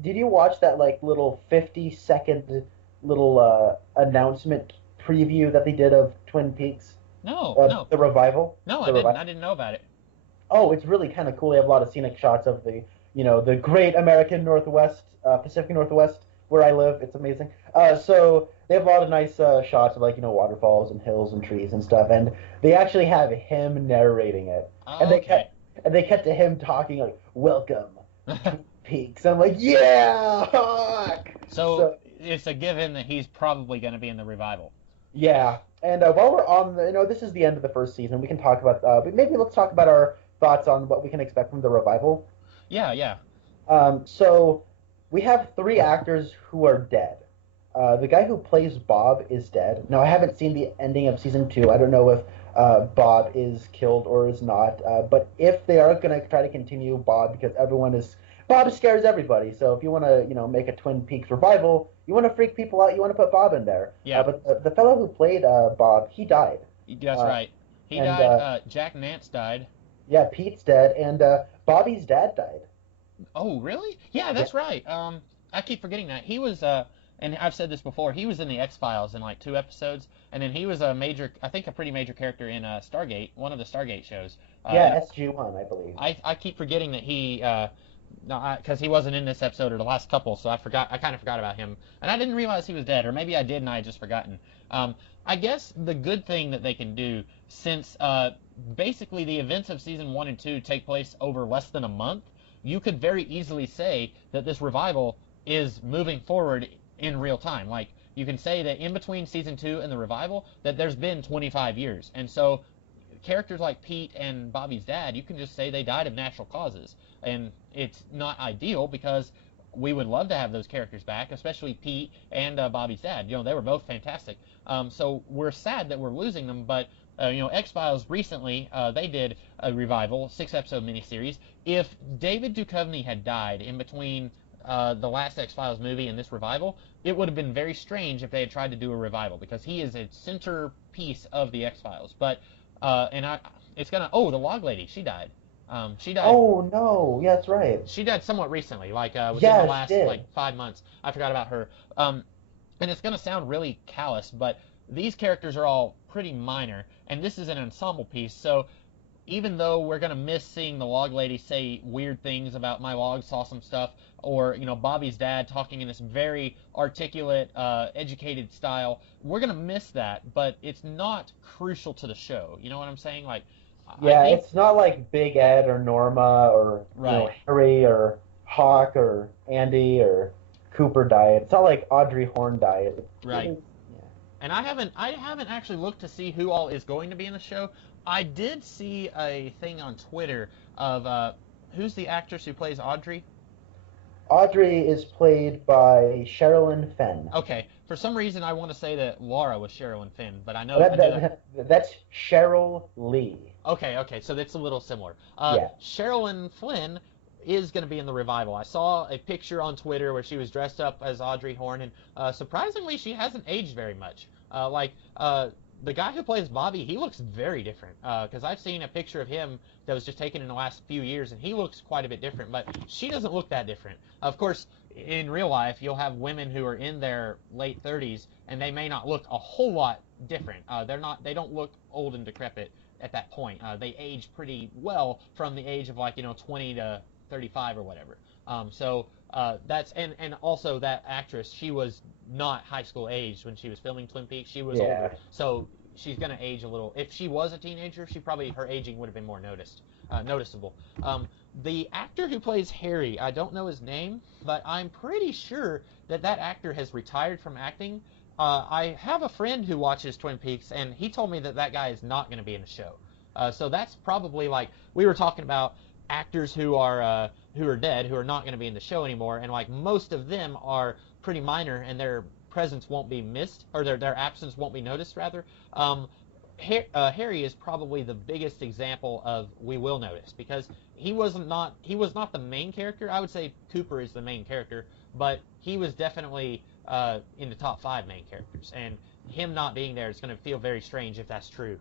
Did you watch that like little 50-second little announcement preview that they did of Twin Peaks? No. The revival? No, The I didn't know about it. Oh, it's really kind of cool. They have a lot of scenic shots of the great American Northwest, Pacific Northwest, where I live. It's amazing. So they have a lot of nice shots of waterfalls and hills and trees and stuff, and they actually have him narrating it. Oh, and they okay. cut to him talking like, "Welcome to Peaks." I'm like, "Yeah, Hawk!" So it's a given that he's probably going to be in the revival. Yeah, and while we're on, this is the end of the first season. We can talk about, but maybe let's talk about our thoughts on what we can expect from the revival. Yeah. So we have 3 actors who are dead. The guy who plays Bob is dead. Now, I haven't seen the ending of season 2. I don't know if Bob is killed or is not. But if they are going to try to continue Bob, because Bob scares everybody. So if you want to, make a Twin Peaks revival, you want to freak people out, you want to put Bob in there. Yeah. But the fellow who played Bob, he died. That's right. He died. Jack Nance died. Yeah, Pete's dead, and Bobby's dad died. Oh, really? Yeah, that's right. I keep forgetting that. He was, and I've said this before, he was in the X-Files in like 2 episodes, and then he was a pretty major character in Stargate, one of the Stargate shows. SG-1, I believe. I keep forgetting that he, because he wasn't in this episode or the last couple, so I kind of forgot about him. And I didn't realize he was dead, or maybe I did and I had just forgotten. I guess the good thing that they can do, since basically the events of season 1 and 2 take place over less than a month, you could very easily say that this revival is moving forward in real time. Like, you can say that in between season 2 and the revival, that there's been 25 years. And so characters like Pete and Bobby's dad, you can just say they died of natural causes. And it's not ideal because we would love to have those characters back, especially Pete and Bobby's dad. They were both fantastic. So we're sad that we're losing them, but X-Files recently, they did a revival, 6-episode miniseries. If David Duchovny had died in between the last X-Files movie and this revival, it would have been very strange if they had tried to do a revival, because he is a centerpiece of the X-Files. But, the Log Lady, she died. She died. Oh, no. Yeah, that's right. She died somewhat recently, within the last, 5 months. I forgot about her. And it's going to sound really callous, but these characters are all pretty minor, and this is an ensemble piece, so even though we're going to miss seeing the Log Lady say weird things about my log saw some stuff, or, Bobby's dad talking in this very articulate, educated style, we're going to miss that, but it's not crucial to the show. You know what I'm saying? It's not like Big Ed or Norma or Harry or Hawk or Andy or Cooper died. It's not like Audrey Horne died. Right. And I haven't actually looked to see who all is going to be in the show. I did see a thing on Twitter of who's the actress who plays Audrey? Audrey is played by Sherilyn Fenn. Okay. For some reason, I want to say that Laura was Sherilyn Fenn, but I know that's Cheryl Lee. Okay. So that's a little similar. Yeah. Sherilyn Flynn is going to be in the revival. I saw a picture on Twitter where she was dressed up as Audrey Horne, and surprisingly, she hasn't aged very much. The guy who plays Bobby, he looks very different, because I've seen a picture of him that was just taken in the last few years, and he looks quite a bit different, but she doesn't look that different. Of course, in real life, you'll have women who are in their late 30s, and they may not look a whole lot different. They don't look old and decrepit at that point. They age pretty well from the age of 20 to 35 or whatever. That's and also that actress, she was not high school age when she was filming Twin Peaks. She was older, so she's gonna age a little. If she was a teenager, her aging would have been more noticeable. The actor who plays Harry, I don't know his name, but I'm pretty sure that actor has retired from acting. I have a friend who watches Twin Peaks, and he told me that guy is not going to be in the show. So that's probably like we were talking about actors who are dead, who are not going to be in the show anymore, and like most of them are pretty minor, and their presence won't be missed, or their absence won't be noticed rather. Harry is probably the biggest example of we will notice because he was not the main character. I would say Cooper is the main character, but he was definitely in the top 5 main characters, and him not being there is going to feel very strange if that's true.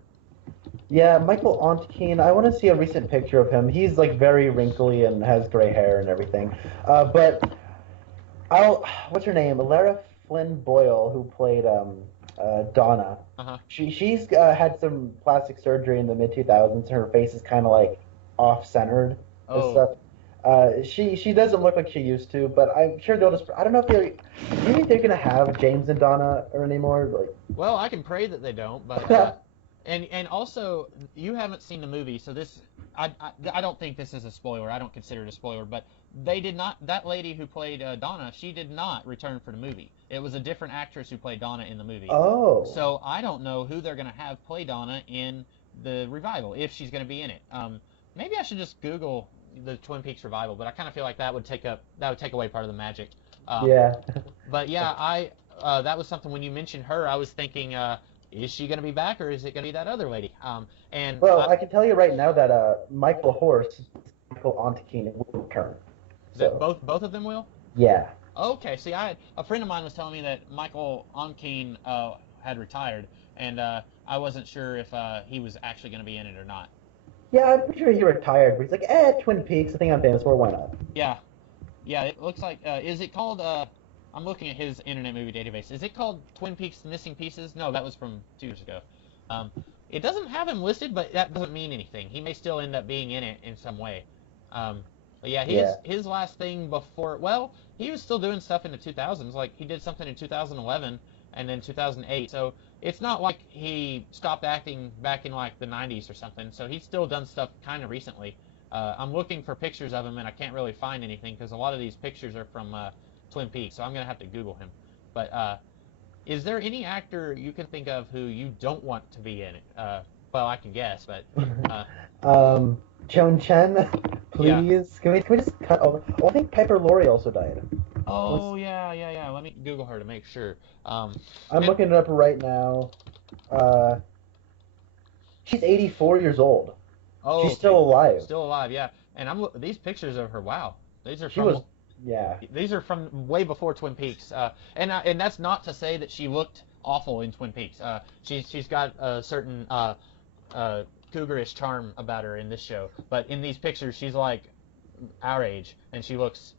Yeah, Michael Ontkean. I want to see a recent picture of him. He's like very wrinkly and has gray hair and everything. But what's her name? Lara Flynn Boyle, who played Donna. Uh-huh. She's had some plastic surgery in the mid 2000s. And her face is kind of like off centered and stuff. She doesn't look like she used to, but I'm sure they'll just. I don't know if do you think they're gonna have James and Donna anymore? Like, well, I can pray that they don't, but and also you haven't seen the movie, so this I don't think this is a spoiler. I don't consider it a spoiler, but they did not. That lady who played Donna, she did not return for the movie. It was a different actress who played Donna in the movie. Oh. So I don't know who they're gonna have play Donna in the revival if she's gonna be in it. Maybe I should just Google the Twin Peaks revival, but I kind of feel like that would take away part of the magic. Yeah. But yeah, that was something when you mentioned her, I was thinking, is she going to be back or is it going to be that other lady? I can tell you right now that Michael Horst, Michael Ontkean will return. So. Both of them will? Yeah. Okay. See, a friend of mine was telling me that Michael Ontkean had retired, and I wasn't sure if he was actually going to be in it or not. Yeah, I'm pretty sure he retired, but he's like, Twin Peaks, the thing I'm famous for, why not? Yeah. Yeah, it looks like, is it called, I'm looking at his Internet Movie Database. Is it called Twin Peaks Missing Pieces? No, that was from 2 years ago. It doesn't have him listed, but that doesn't mean anything. He may still end up being in it in some way. But yeah, his last thing before, well, he was still doing stuff in the 2000s. Like, he did something in 2011 and then 2008. So it's not like he stopped acting back in, like, the 90s or something. So he's still done stuff kind of recently. I'm looking for pictures of him, and I can't really find anything because a lot of these pictures are from Twin Peaks, so I'm going to have to Google him. But is there any actor you can think of who you don't want to be in it? Well, I can guess, but... Joan Chen, please. Yeah. Can we just cut over? Oh, I think Piper Laurie also died. Oh, yeah. Let me Google her to make sure. I'm looking it up right now. She's 84 years old. Oh, she's still alive. Still alive, yeah. And these pictures of her, wow. These are These are from way before Twin Peaks. And that's not to say that she looked awful in Twin Peaks. She's got a certain cougarish charm about her in this show, but in these pictures she's like our age, and she looks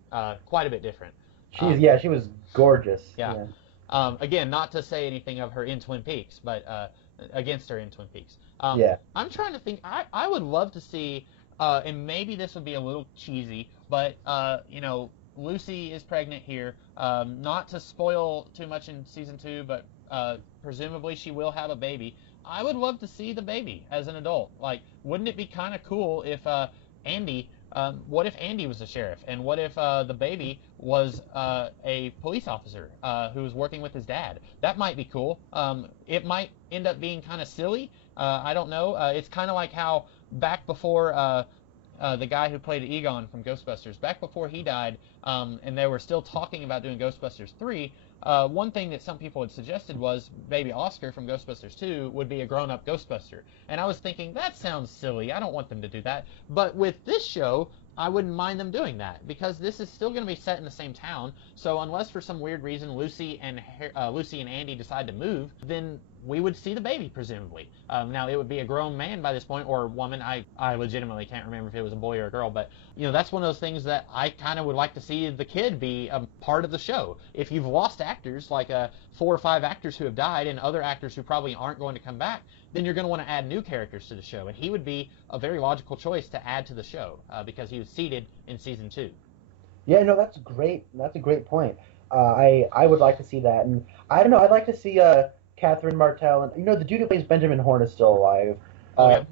quite a bit different. She was gorgeous. Yeah. Again, not to say anything of her in Twin Peaks, but against her in Twin Peaks. I'm trying to think. I would love to see, and maybe this would be a little cheesy, but Lucy is pregnant here. Not to spoil too much in season 2, but presumably she will have a baby. I would love to see the baby as an adult. Like, wouldn't it be kind of cool if Andy? What if Andy was the sheriff, and what if the baby was a police officer who was working with his dad? That might be cool. It might end up being kind of silly. I don't know. It's kind of like how back before the guy who played Egon from Ghostbusters, back before he died, and they were still talking about doing Ghostbusters 3, one thing that some people had suggested was baby Oscar from Ghostbusters 2 would be a grown-up Ghostbuster. And I was thinking, that sounds silly. I don't want them to do that. But with this show, I wouldn't mind them doing that, because this is still going to be set in the same town. So unless for some weird reason Lucy and Andy decide to move, then we would see the baby, presumably. Now, it would be a grown man by this point, or a woman. I legitimately can't remember if it was a boy or a girl, but that's one of those things that I kind of would like to see the kid be a part of the show. If you've lost actors, like 4 or 5 actors who have died and other actors who probably aren't going to come back, then you're going to want to add new characters to the show, and he would be a very logical choice to add to the show because he was seeded in season 2. Yeah, no, that's great. That's a great point. I would like to see that, and I don't know. I'd like to see Catherine Martell, and the dude who plays Benjamin Horn is still alive. Oh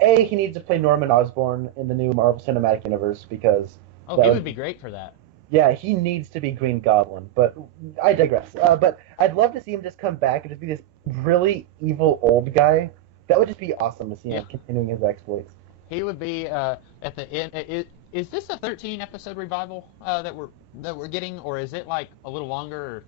yeah. He needs to play Norman Osborn in the new Marvel Cinematic Universe because Oh, that he would would be great for that. yeah, he needs to be Green Goblin. But I digress. But I'd love to see him just come back and just be this really evil old guy. That would just be awesome to see Yeah. him continuing his exploits. He would be at the end. Is this a 13 episode revival that we're getting, or is it like a little longer? Or...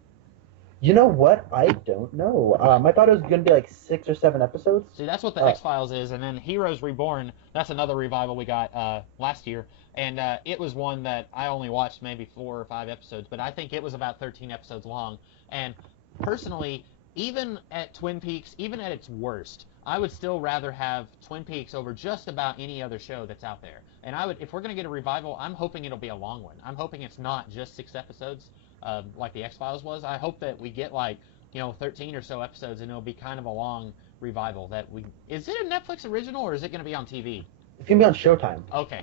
You know what? I don't know. I thought it was going to be like 6 or 7 episodes. See, that's what the Uh, X-Files is, and then Heroes Reborn. That's another revival we got last year, and it was one that I only watched maybe 4 or 5 episodes, but I think it was about 13 episodes long. And personally, even at Twin Peaks, even at its worst, I would still rather have Twin Peaks over just about any other show that's out there. And I would, if we're gonna get a revival, I'm hoping it'll be a long one. I'm hoping it's not just 6 episodes, like the X-Files was. I hope that we get like 13 or so episodes, and it'll be kind of a long revival. That we is it a Netflix original or is it gonna be on TV? it's going to be on Showtime. Okay,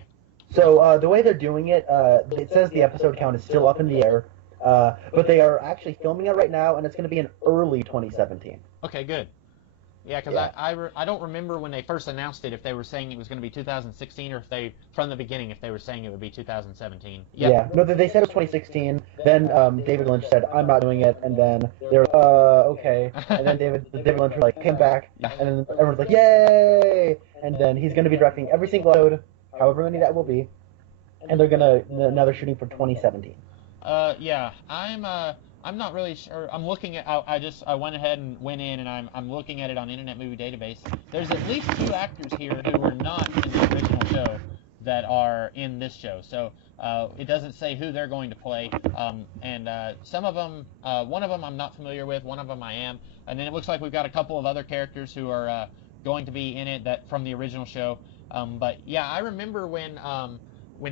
So the way they're doing it, it says the episode count is still up in the air, but they are actually filming it right now, and it's going to be in early 2017. okay, good. Yeah, because Yeah. I don't remember when they first announced it if they were saying it was going to be 2016 or if they from the beginning if they were saying it would be 2017. Yep. Yeah, no, they said it was 2016. Then David Lynch said, "I'm not doing it," and then they were okay. And then David Lynch came back, Yeah. and then everyone's like, "Yay!" And then he's going to be directing every single episode, however many that will be, and now they're shooting for 2017. Yeah, I'm not really sure. I'm looking at I went ahead and went in and I'm looking at it on Internet Movie Database. There's at least 2 actors here who were not in the original show that are in this show. So it doesn't say who they're going to play. And some of them, one of them I'm not familiar with, one of them I am. And then it looks like we've got a couple of other characters who are going to be in it that from the original show. But yeah, I remember when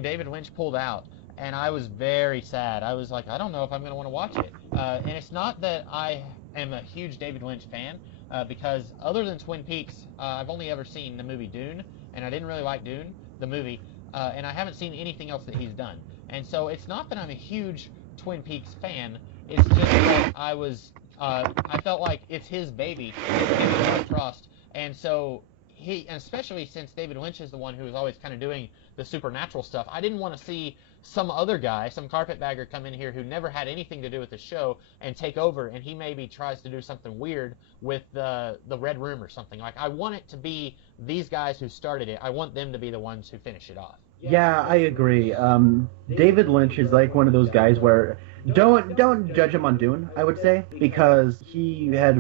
David Lynch pulled out. And I was very sad. I was like, I don't know if I'm going to want to watch it. And it's not that I am a huge David Lynch fan, because other than Twin Peaks, I've only ever seen the movie Dune, and I didn't really like Dune, the movie, and I haven't seen anything else that he's done. And so it's not that I'm a huge Twin Peaks fan. It's just that I felt like it's his baby, it's Mark Frost, and so and especially since David Lynch is the one who is always kind of doing the supernatural stuff, I didn't want to see some other guy, some carpetbagger come in here who never had anything to do with the show and take over, and he maybe tries to do something weird with the Red Room or something. Like, I want it to be these guys who started it. I want them to be the ones who finish it off. Yeah, I agree. David Lynch is like one of those guys where don't judge him on Dune, I would say, because he had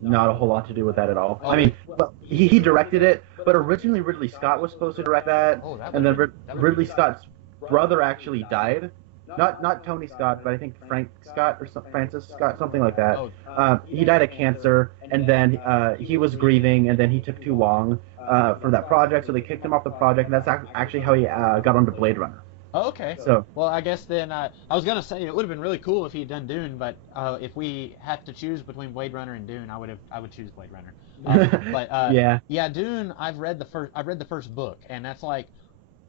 not a whole lot to do with that at all. I mean, well, he directed it, but originally Ridley Scott was supposed to direct that, and then Ridley Scott's brother actually died. Not Tony Scott, but I think Frank Scott or Francis Scott, something like that. He died of cancer, and then he was grieving, and then he took too long for that project, so they kicked him off the project, and that's actually how he got onto Blade Runner. Oh, okay. So, well, I guess then I was gonna say it would have been really cool if he had done Dune, but if we had to choose between Blade Runner and Dune, I would choose Blade Runner. But yeah, Dune. I've read the first book, and that's like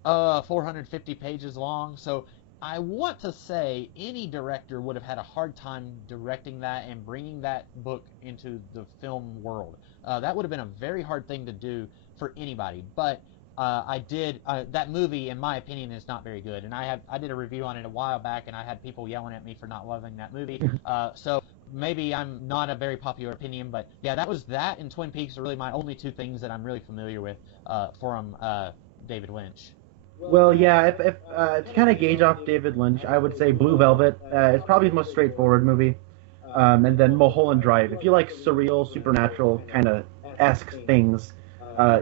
450 pages long. So I want to say any director would have had a hard time directing that and bringing that book into the film world. That would have been a very hard thing to do for anybody, but. That movie, in my opinion, is not very good, and I did a review on it a while back, and I had people yelling at me for not loving that movie. So maybe I'm not a very popular opinion, but yeah, that and Twin Peaks are really my only 2 things that I'm really familiar with from David Lynch. well, yeah, if to kind of gauge off David Lynch, I would say Blue Velvet is probably the most straightforward movie, and then Mulholland Drive. If you like surreal, supernatural kind of esque things.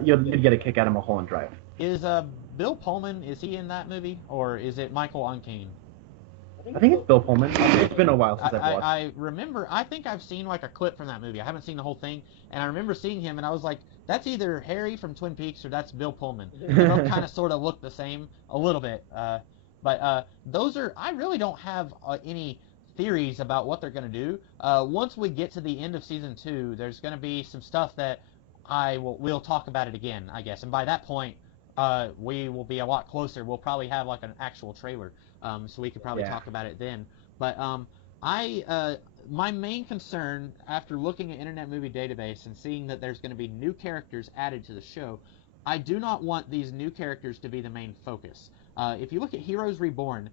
You'd get a kick out of Mulholland Drive. Is Bill Pullman, is he in that movie, or is it Michael Uncane? I think it's Bill Pullman. It's been a while since I've watched. I remember, I think I've seen like a clip from that movie. I haven't seen the whole thing, and I remember seeing him, and I was like, that's either Harry from Twin Peaks or that's Bill Pullman. They both kind of sort of look the same a little bit. But those are, I really don't have any theories about what they're going to do. Once we get to the end of season 2, there's going to be some stuff that we'll talk about it again, I guess. And by that point, we will be a lot closer. We'll probably have like an actual trailer, so we could probably talk about it then. But my main concern after looking at Internet Movie Database and seeing that there's going to be new characters added to the show, I do not want these new characters to be the main focus. If you look at Heroes Reborn,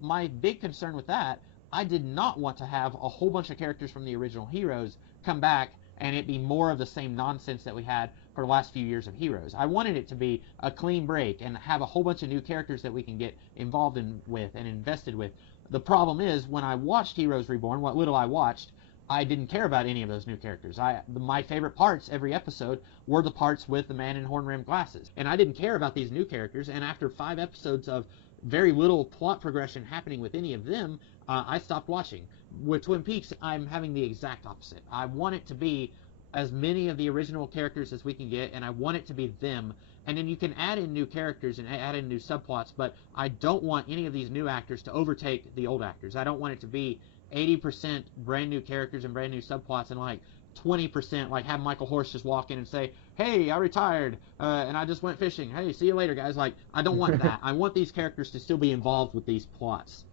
my big concern with that, I did not want to have a whole bunch of characters from the original Heroes come back and it be more of the same nonsense that we had for the last few years of Heroes. I wanted it to be a clean break and have a whole bunch of new characters that we can get involved with and invested with. The problem is, when I watched Heroes Reborn, what little I watched, I didn't care about any of those new characters. My favorite parts every episode were the parts with the man in horn-rimmed glasses. And I didn't care about these new characters, and after 5 episodes of very little plot progression happening with any of them, I stopped watching. With Twin Peaks, I'm having the exact opposite. I want it to be as many of the original characters as we can get, and I want it to be them. And then you can add in new characters and add in new subplots, but I don't want any of these new actors to overtake the old actors. I don't want it to be 80% brand new characters and brand new subplots and like 20% like have Michael Horst just walk in and say, hey, I retired and I just went fishing. Hey, see you later, guys. Like, I don't want that. I want these characters to still be involved with these plots.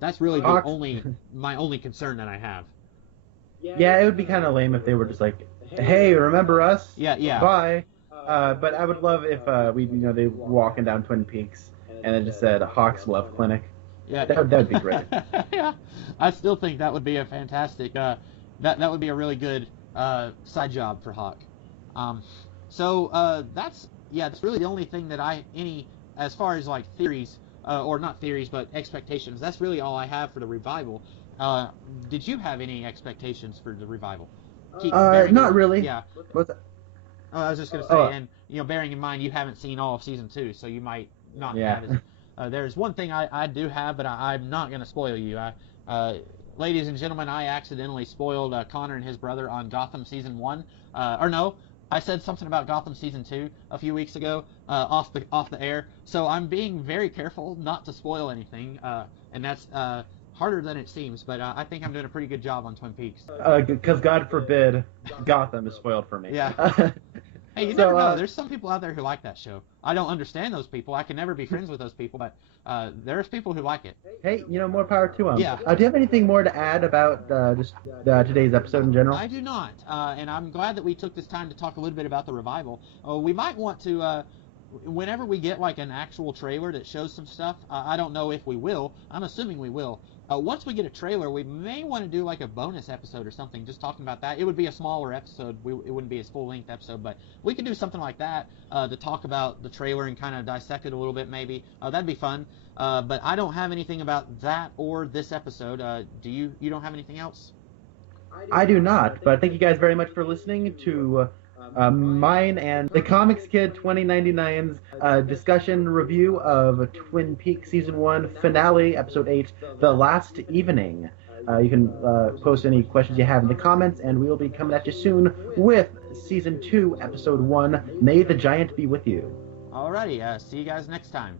That's really my only concern that I have. Yeah, it would be kind of lame if they were just like, hey, remember us? Yeah. Bye. But I would love if they were walking down Twin Peaks and it just said Hawk's Love Clinic. Yeah, that would be great. Yeah, I still think that would be a fantastic. That would be a really good side job for Hawk. That's really the only thing that as far as like theories or not theories but expectations. That's really all I have for the revival. Did you have any expectations for the revival? Not really. Yeah. What's that? I was just going to say, and bearing in mind you haven't seen all of season 2, so you might not have it. There's one thing I do have, but I'm not going to spoil you. Ladies and gentlemen, I accidentally spoiled Connor and his brother on Gotham season 1. I said something about Gotham season 2 a few weeks ago off the air. So I'm being very careful not to spoil anything, and that's harder than it seems. But I think I'm doing a pretty good job on Twin Peaks. Because God forbid Gotham is spoiled for me. Yeah. Hey, you never know. There's some people out there who like that show. I don't understand those people. I can never be friends with those people, but there's people who like it. Hey, more power to them. Yeah. Do you have anything more to add about just today's episode in general? I do not, and I'm glad that we took this time to talk a little bit about the revival. We might want to, whenever we get like an actual trailer that shows some stuff, I don't know if we will. I'm assuming we will. Once we get a trailer, we may want to do like a bonus episode or something, just talking about that. It would be a smaller episode. It wouldn't be a full-length episode, but we could do something like that to talk about the trailer and kind of dissect it a little bit, maybe. That'd be fun. But I don't have anything about that or this episode. Do you? You don't have anything else? I do not. But thank you guys very much for listening to mine and the Comics Kid 2099's discussion review of Twin Peaks Season 1 Finale, Episode 8, The Last Evening. You can post any questions you have in the comments, and we will be coming at you soon with Season 2, Episode 1, May the Giant Be With You. Alrighty, see you guys next time.